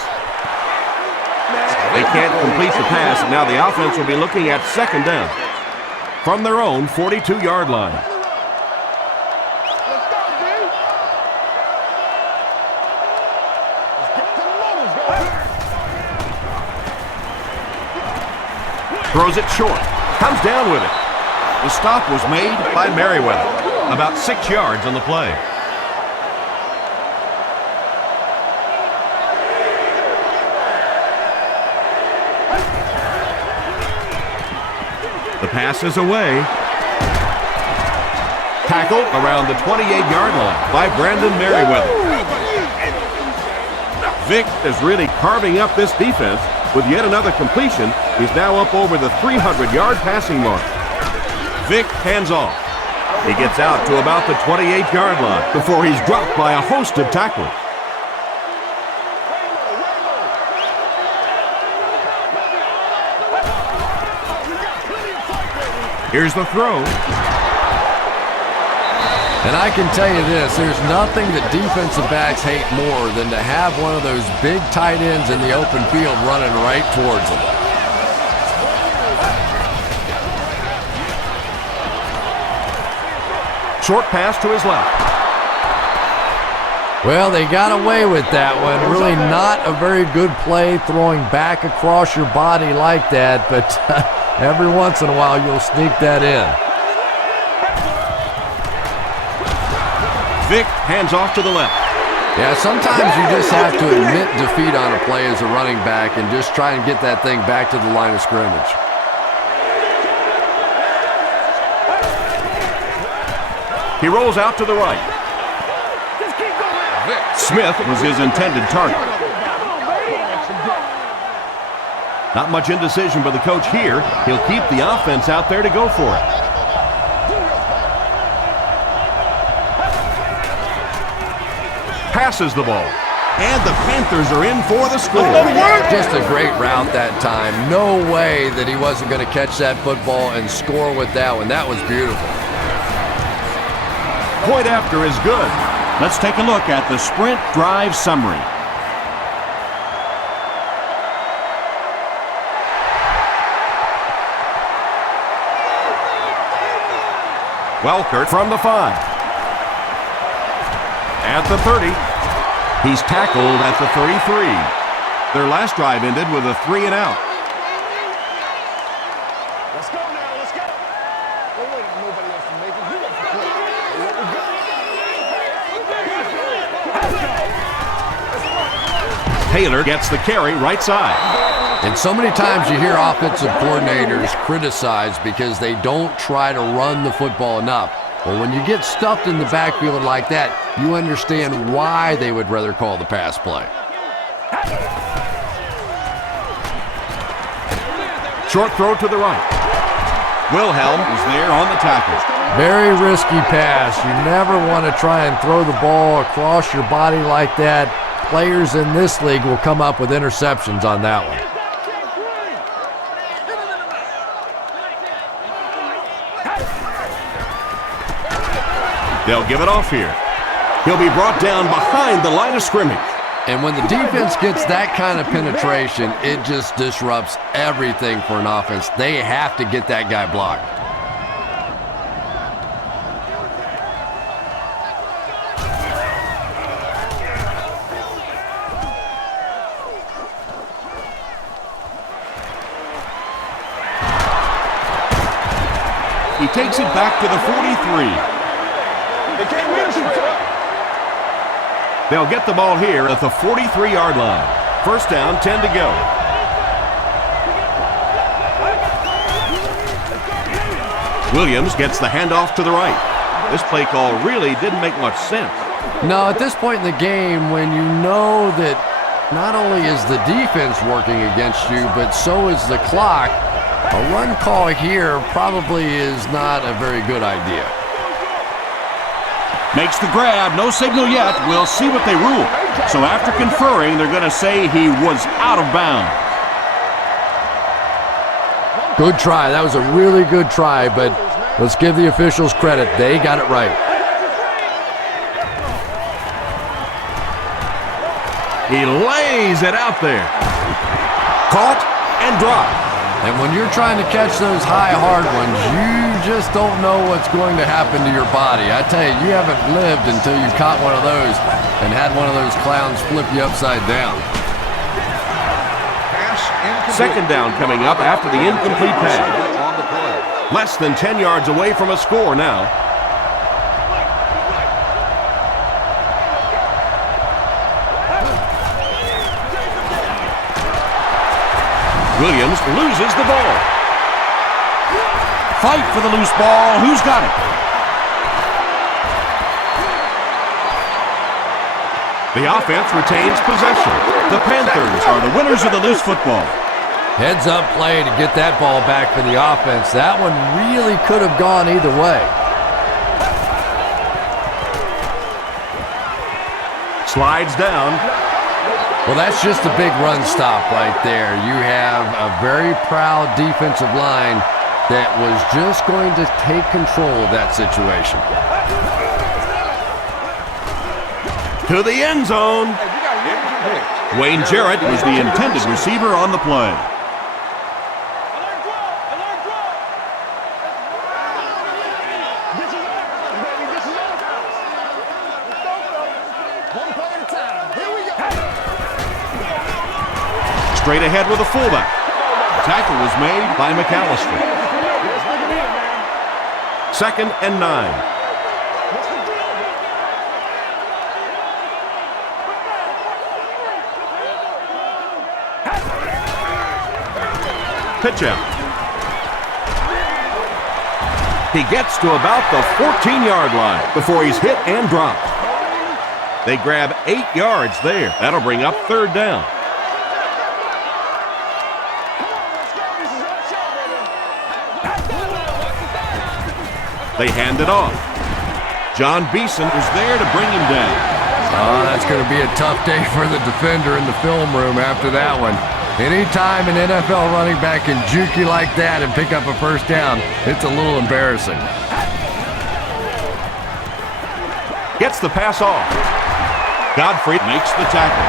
They can't complete the pass, and now the offense will be looking at 2nd down. from their own 42-yard line. Throws it short. Comes down with it. The stop was made by Merriweather. About 6 yards on the play. The pass is away. Tackle around the 28-yard line by Brandon Merriweather. Vick is really carving up this defense with yet another completion. He's now up over the 300-yard passing mark. Vick hands off. He gets out to about the 28-yard line before he's dropped by a host of tacklers. Here's the throw. And I can tell you this, there's nothing that defensive backs hate more than to have one of those big tight ends in the open field running right towards them. Short pass to his left. Well, they got away with that one. Really not a very good play throwing back across your body like that, but every once in a while you'll sneak that in. Vick hands off to the left. Yeah, sometimes you just have to admit defeat on a play as a running back and just try and get that thing back to the line of scrimmage. He rolls out to the right. Smith was his intended target. Not much indecision by the coach here. He'll keep the offense out there to go for it. Passes the ball. And the Panthers are in for the score. Just a great route that time. No way that he wasn't going to catch that football and score with that one. That was beautiful. Point after is good. Let's take a look at the sprint drive summary. Welkert from the 5. At the 30. He's tackled at the 33. Their last drive ended with a 3 and out. Let's go now, let's go. Oh, wait, nobody else can make it. You got to play. Taylor gets the carry right side. And so many times you hear offensive coordinators criticized because they don't try to run the football enough. Well, when you get stuffed in the backfield like that, you understand why they would rather call the pass play. Short throw to the right. Wilhelm is there on the tackle. Very risky pass. You never want to try and throw the ball across your body like that. Players in this league will come up with interceptions on that one. They'll give it off here. He'll be brought down behind the line of scrimmage. And when the defense gets that kind of penetration, it just disrupts everything for an offense. They have to get that guy blocked. He takes it back to the 43. They'll get the ball here at the 43-yard line. First down, 10 to go. Williams gets the handoff to the right. This play call really didn't make much sense. No, at this point in the game, when you know that not only is the defense working against you, but so is the clock, a run call here probably is not a very good idea. Makes the grab, no signal yet. We'll see what they rule. So after conferring, they're going to say he was out of bounds. Good try. That was a really good try, but let's give the officials credit. They got it right. He lays it out there. Caught and dropped. And when you're trying to catch those high, hard ones, you just don't know what's going to happen to your body. I tell you, you haven't lived until you caught one of those and had one of those clowns flip you upside down. Second down coming up after the incomplete pass. Less than 10 yards away from a score now. Williams loses the ball. Fight for the loose ball. Who's got it? The offense retains possession. The Panthers are the winners of the loose football. Heads up play to get that ball back for the offense. That one really could have gone either way. Slides down. Well, that's just a big run stop right there. You have a very proud defensive line that was just going to take control of that situation. To the end zone. Wayne Jarrett was the intended receiver on the play. Straight ahead with a fullback. Tackle was made by McAllister. 2nd and 9. Pitch out. He gets to about the 14-yard line before he's hit and dropped. They grab 8 yards there. That'll bring up 3rd down. They hand it off. John Beeson is there to bring him down. Oh, that's going to be a tough day for the defender in the film room after that one. Anytime an NFL running back can juke you like that and pick up a first down, it's a little embarrassing. Gets the pass off. Godfrey makes the tackle.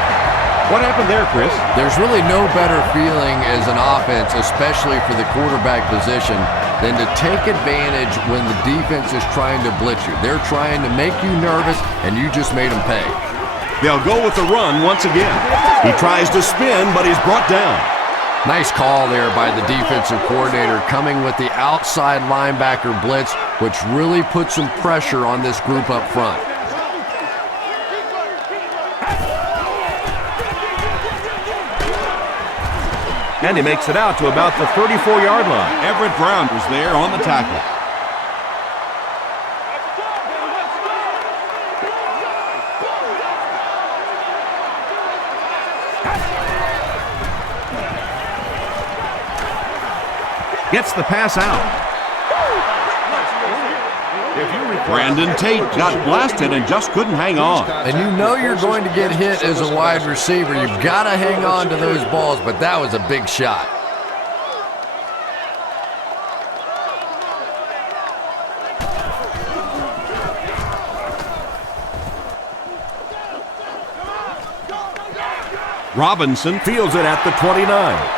What happened there, Chris? There's really no better feeling as an offense, especially for the quarterback position, than to take advantage when the defense is trying to blitz you. They're trying to make you nervous, and you just made them pay. They'll go with the run once again. He tries to spin, but he's brought down. Nice call there by the defensive coordinator, coming with the outside linebacker blitz, which really puts some pressure on this group up front. And he makes it out to about the 34-yard line. Everett Brown was there on the tackle. Gets the pass out. Brandon Tate got blasted and just couldn't hang on. And you know you're going to get hit as a wide receiver. You've got to hang on to those balls, but that was a big shot. Robinson fields it at the 29.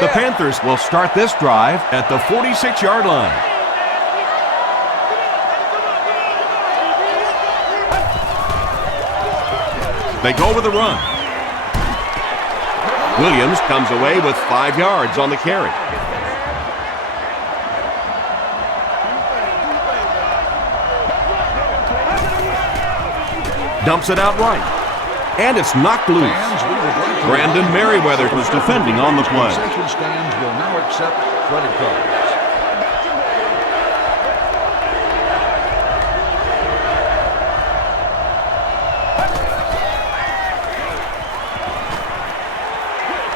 The Panthers will start this drive at the 46-yard line. They go with the run. Williams comes away with 5 yards on the carry. Dumps it out right. And it's knocked loose. Brandon Merriweather was defending on the play. Concession stands will now accept credit cards.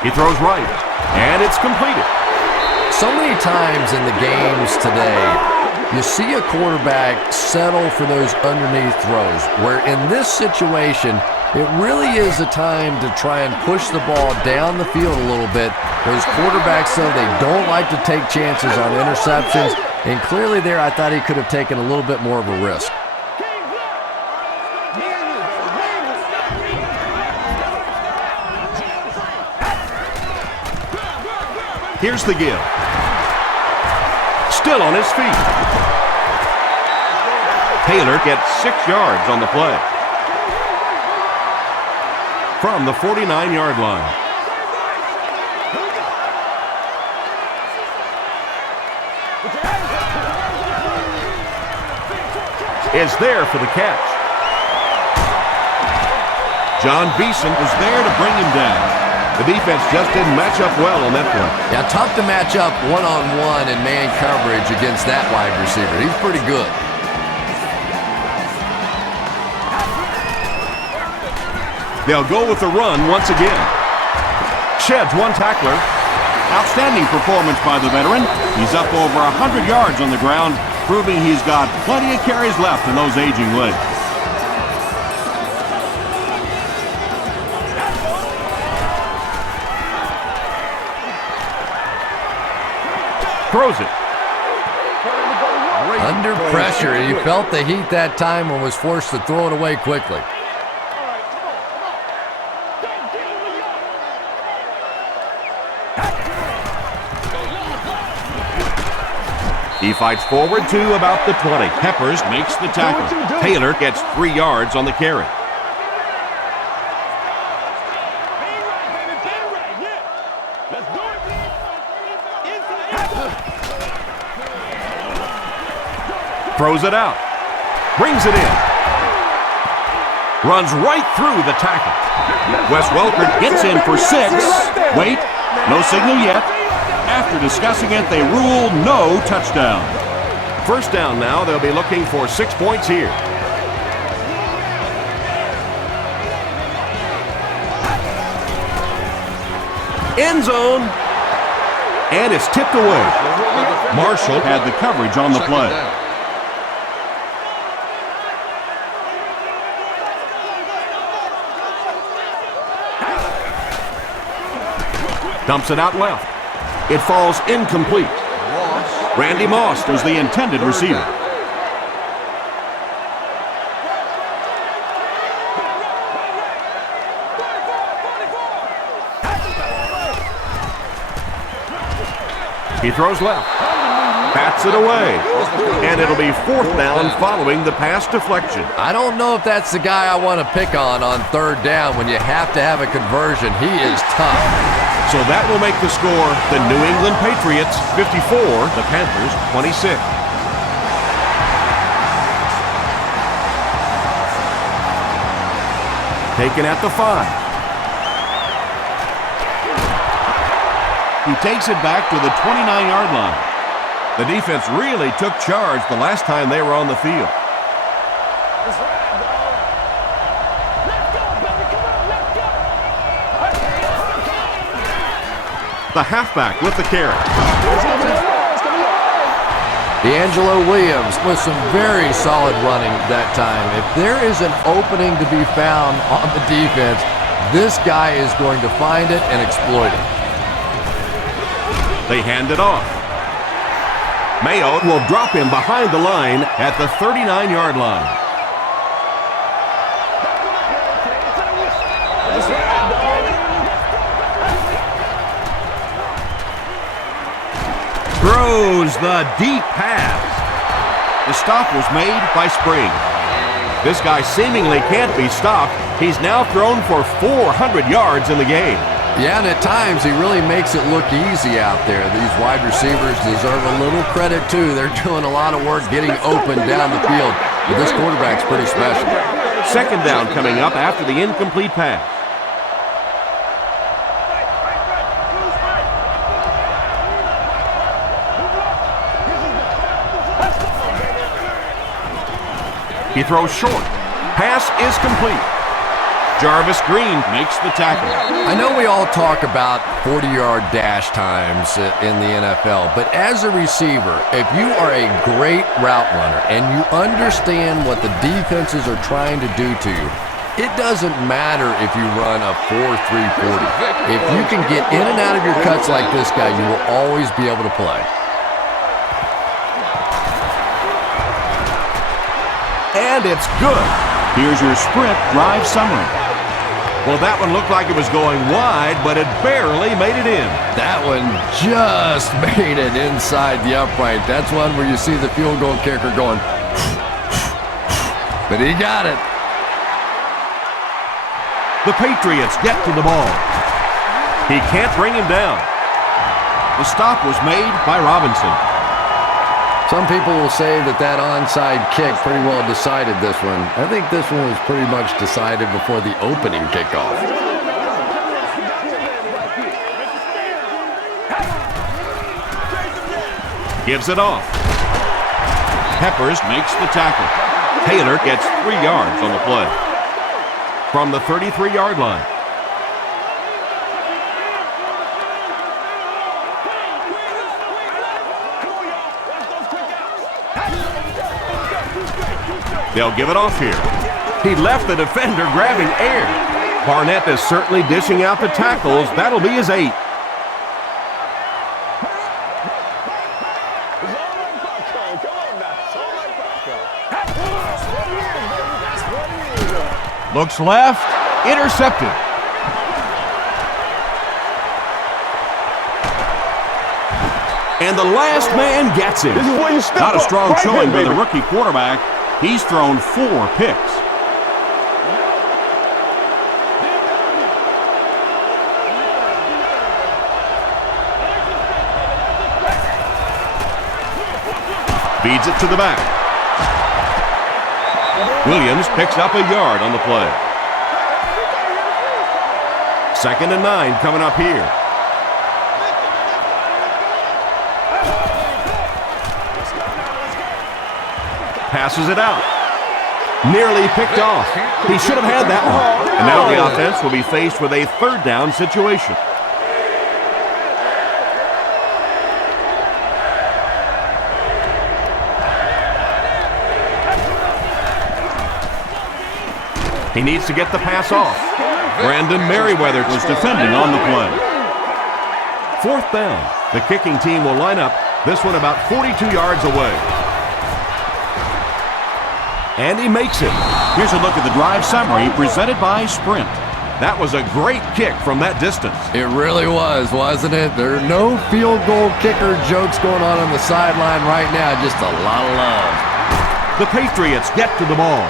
He throws right, and it's completed. So many times in the games today, you see a quarterback settle for those underneath throws, where in this situation, it really is a time to try and push the ball down the field a little bit. Those quarterbacks, though, they don't like to take chances on interceptions, and clearly there I thought he could have taken a little bit more of a risk. Here's the give. Still on his feet. Taylor gets 6 yards on the play. From the 49-yard line. Is there for the catch. John Beeson was there to bring him down. The defense just didn't match up well on that play. Yeah, tough to match up one-on-one in man coverage against that wide receiver. He's pretty good. They'll go with the run once again. Sheds one tackler. Outstanding performance by the veteran. He's up over 100 yards on the ground, proving he's got plenty of carries left in those aging legs. Throws it. Under pressure. He felt the heat that time and was forced to throw it away quickly. He fights forward to about the 20. Peppers makes the tackle. Taylor gets 3 yards on the carry. Throws it out. Brings it in. Runs right through the tackle. Wes Welker gets in for 6. Wait, no signal yet. After discussing it, they rule no touchdown. First down now. They'll be looking for 6 points here. End zone. And it's tipped away. Marshall had the coverage on the play. Dumps it out left. It falls incomplete. Randy Moss was the intended receiver. He throws left. Bats it away. And it'll be 4th down following the pass deflection. I don't know if that's the guy I want to pick on 3rd down when you have to have a conversion. He is tough. So that will make the score the New England Patriots 54, the Panthers 26. Taken at the 5. He takes it back to the 29-yard line. The defense really took charge the last time they were on the field. The halfback with the carry. D'Angelo Williams with some very solid running that time. If there is an opening to be found on the defense, this guy is going to find it and exploit it. They hand it off. Mayo will drop him behind the line at the 39-yard line. Throws the deep pass. The stop was made by Spring. This guy seemingly can't be stopped. He's now thrown for 400 yards in the game. Yeah, and at times he really makes it look easy out there. These wide receivers deserve a little credit too. They're doing a lot of work getting open down the field. But this quarterback's pretty special. 2nd down coming up after the incomplete pass. He throws short. Pass is complete. Jarvis Green makes the tackle. I know we all talk about 40-yard dash times in the NFL, but as a receiver, if you are a great route runner and you understand what the defenses are trying to do to you, it doesn't matter if you run a 4.3 40. If you can get in and out of your cuts like this guy, you will always be able to play. And it's good. Here's your sprint drive summary. Well, that one looked like it was going wide, but it barely made it in. That one just made it inside the upright. That's one where you see the field goal kicker going, but he got it. The Patriots get to the ball. He can't bring him down. The stop was made by Robinson. Some people will say that onside kick pretty well decided this one. I think this one was pretty much decided before the opening kickoff. Gives it off. Peppers makes the tackle. Taylor gets 3 yards on the play. From the 33-yard line. They'll give it off here. He left the defender grabbing air. Barnett is certainly dishing out the tackles. That'll be his 8th. Looks left. Intercepted. And the last man gets him. Not a strong showing by the rookie quarterback. He's thrown 4 picks. Feeds it to the back. Williams picks up a yard on the play. 2nd and 9 coming up here. Passes it out. Nearly picked off. He should have had that one. And now the offense will be faced with a 3rd down situation. He needs to get the pass off. Brandon Merriweather was defending on the play. 4th down. The kicking team will line up. This one about 42 yards away. And he makes it. Here's a look at the drive summary presented by Sprint. That was a great kick from that distance. It really was, wasn't it? There are no field goal kicker jokes going on the sideline right now. Just a lot of love. The Patriots get to the ball.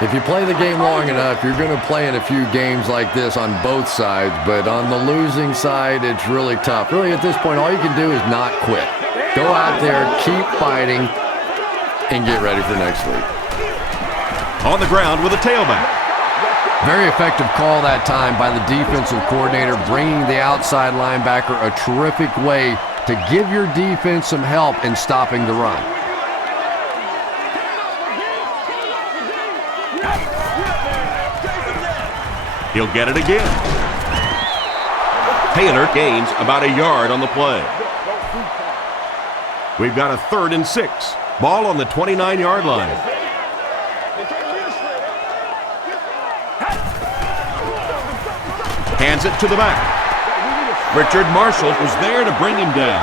If you play the game long enough, you're going to play in a few games like this on both sides. But on the losing side, it's really tough. Really, at this point, all you can do is not quit. Go out there, keep fighting, and get ready for next week. On the ground with a tailback. Very effective call that time by the defensive coordinator, bringing the outside linebacker a terrific way to give your defense some help in stopping the run. He'll get it again. Taylor gains about a yard on the play. We've got a 3rd and 6. Ball on the 29-yard line. Hands it to the back. Richard Marshall was there to bring him down.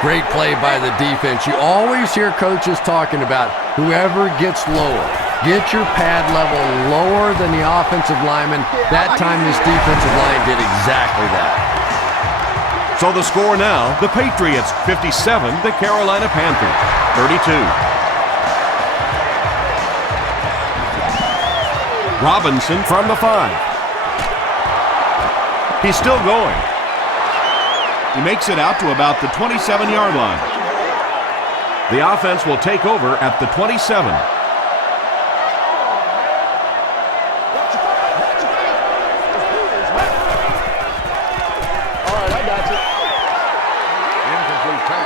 Great play by the defense. You always hear coaches talking about whoever gets lower. Get your pad level lower than the offensive lineman. That time this defensive line did exactly that. So the score now, the Patriots 57, the Carolina Panthers 32. Robinson from the 5. He's still going. He makes it out to about the 27-yard line. The offense will take over at the 27.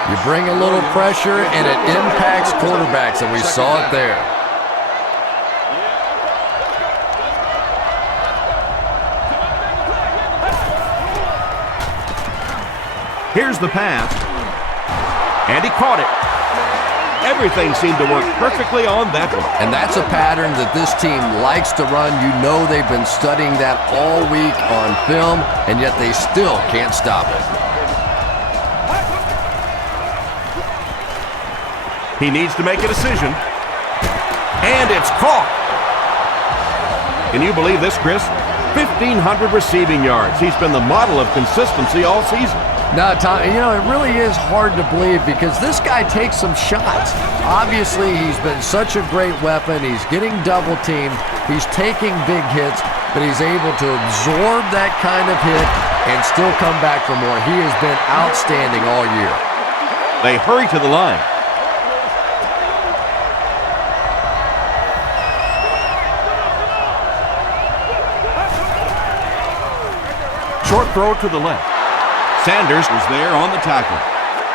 You bring a little pressure and it impacts quarterbacks, and we saw it there. Here's the pass. And he caught it. Everything seemed to work perfectly on that one. And that's a pattern that this team likes to run. You know they've been studying that all week on film, and yet they still can't stop it. He needs to make a decision. And it's caught. Can you believe this, Chris? 1,500 receiving yards. He's been the model of consistency all season. Now, Tom, you know, it really is hard to believe because this guy takes some shots. Obviously, he's been such a great weapon. He's getting double teamed. He's taking big hits, but he's able to absorb that kind of hit and still come back for more. He has been outstanding all year. They hurry to the line. Short throw to the left. Sanders was there on the tackle.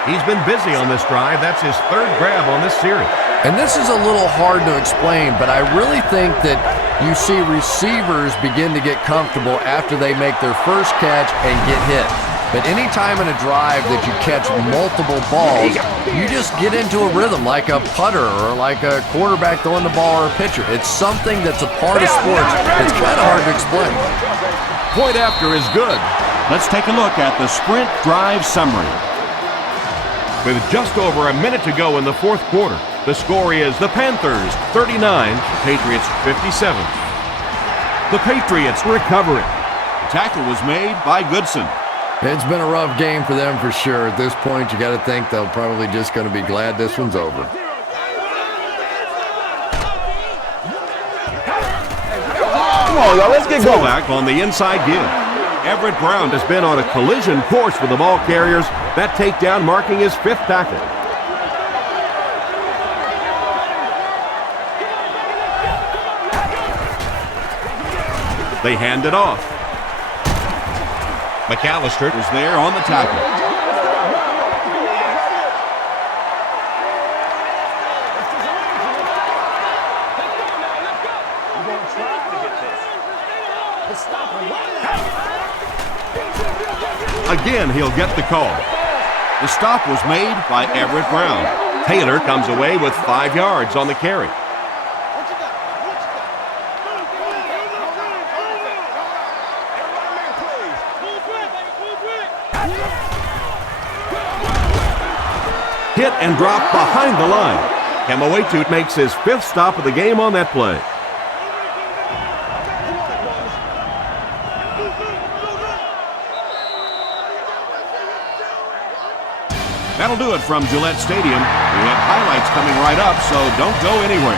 He's been busy on this drive. That's his third grab on this series. And this is a little hard to explain, but I really think that you see receivers begin to get comfortable after they make their first catch and get hit. But any time in a drive that you catch multiple balls, you just get into a rhythm like a putter or like a quarterback throwing the ball or a pitcher. It's something that's a part of sports. It's kind of hard to explain. Point after is good. Let's take a look at the sprint drive summary. With just over a minute to go in the fourth quarter, the score is the Panthers 39, Patriots 57. The Patriots recovering. The tackle was made by Goodson. It's been a rough game for them for sure. At this point, you got to think they're probably just going to be glad this one's over. Come on, y'all, let's get going. Fullback on the inside give. Everett Brown has been on a collision course with the ball carriers. That takedown marking his fifth tackle. They hand it off. McAllister Was there on the tackle. Again, he'll get the call. The stop was made by Everett Brown. Taylor comes away with 5 yards on the carry. Hit and drop behind the line. Kemawetut makes his 5th stop of the game on that play. That'll do it from Gillette Stadium. We have highlights coming right up, so don't go anywhere.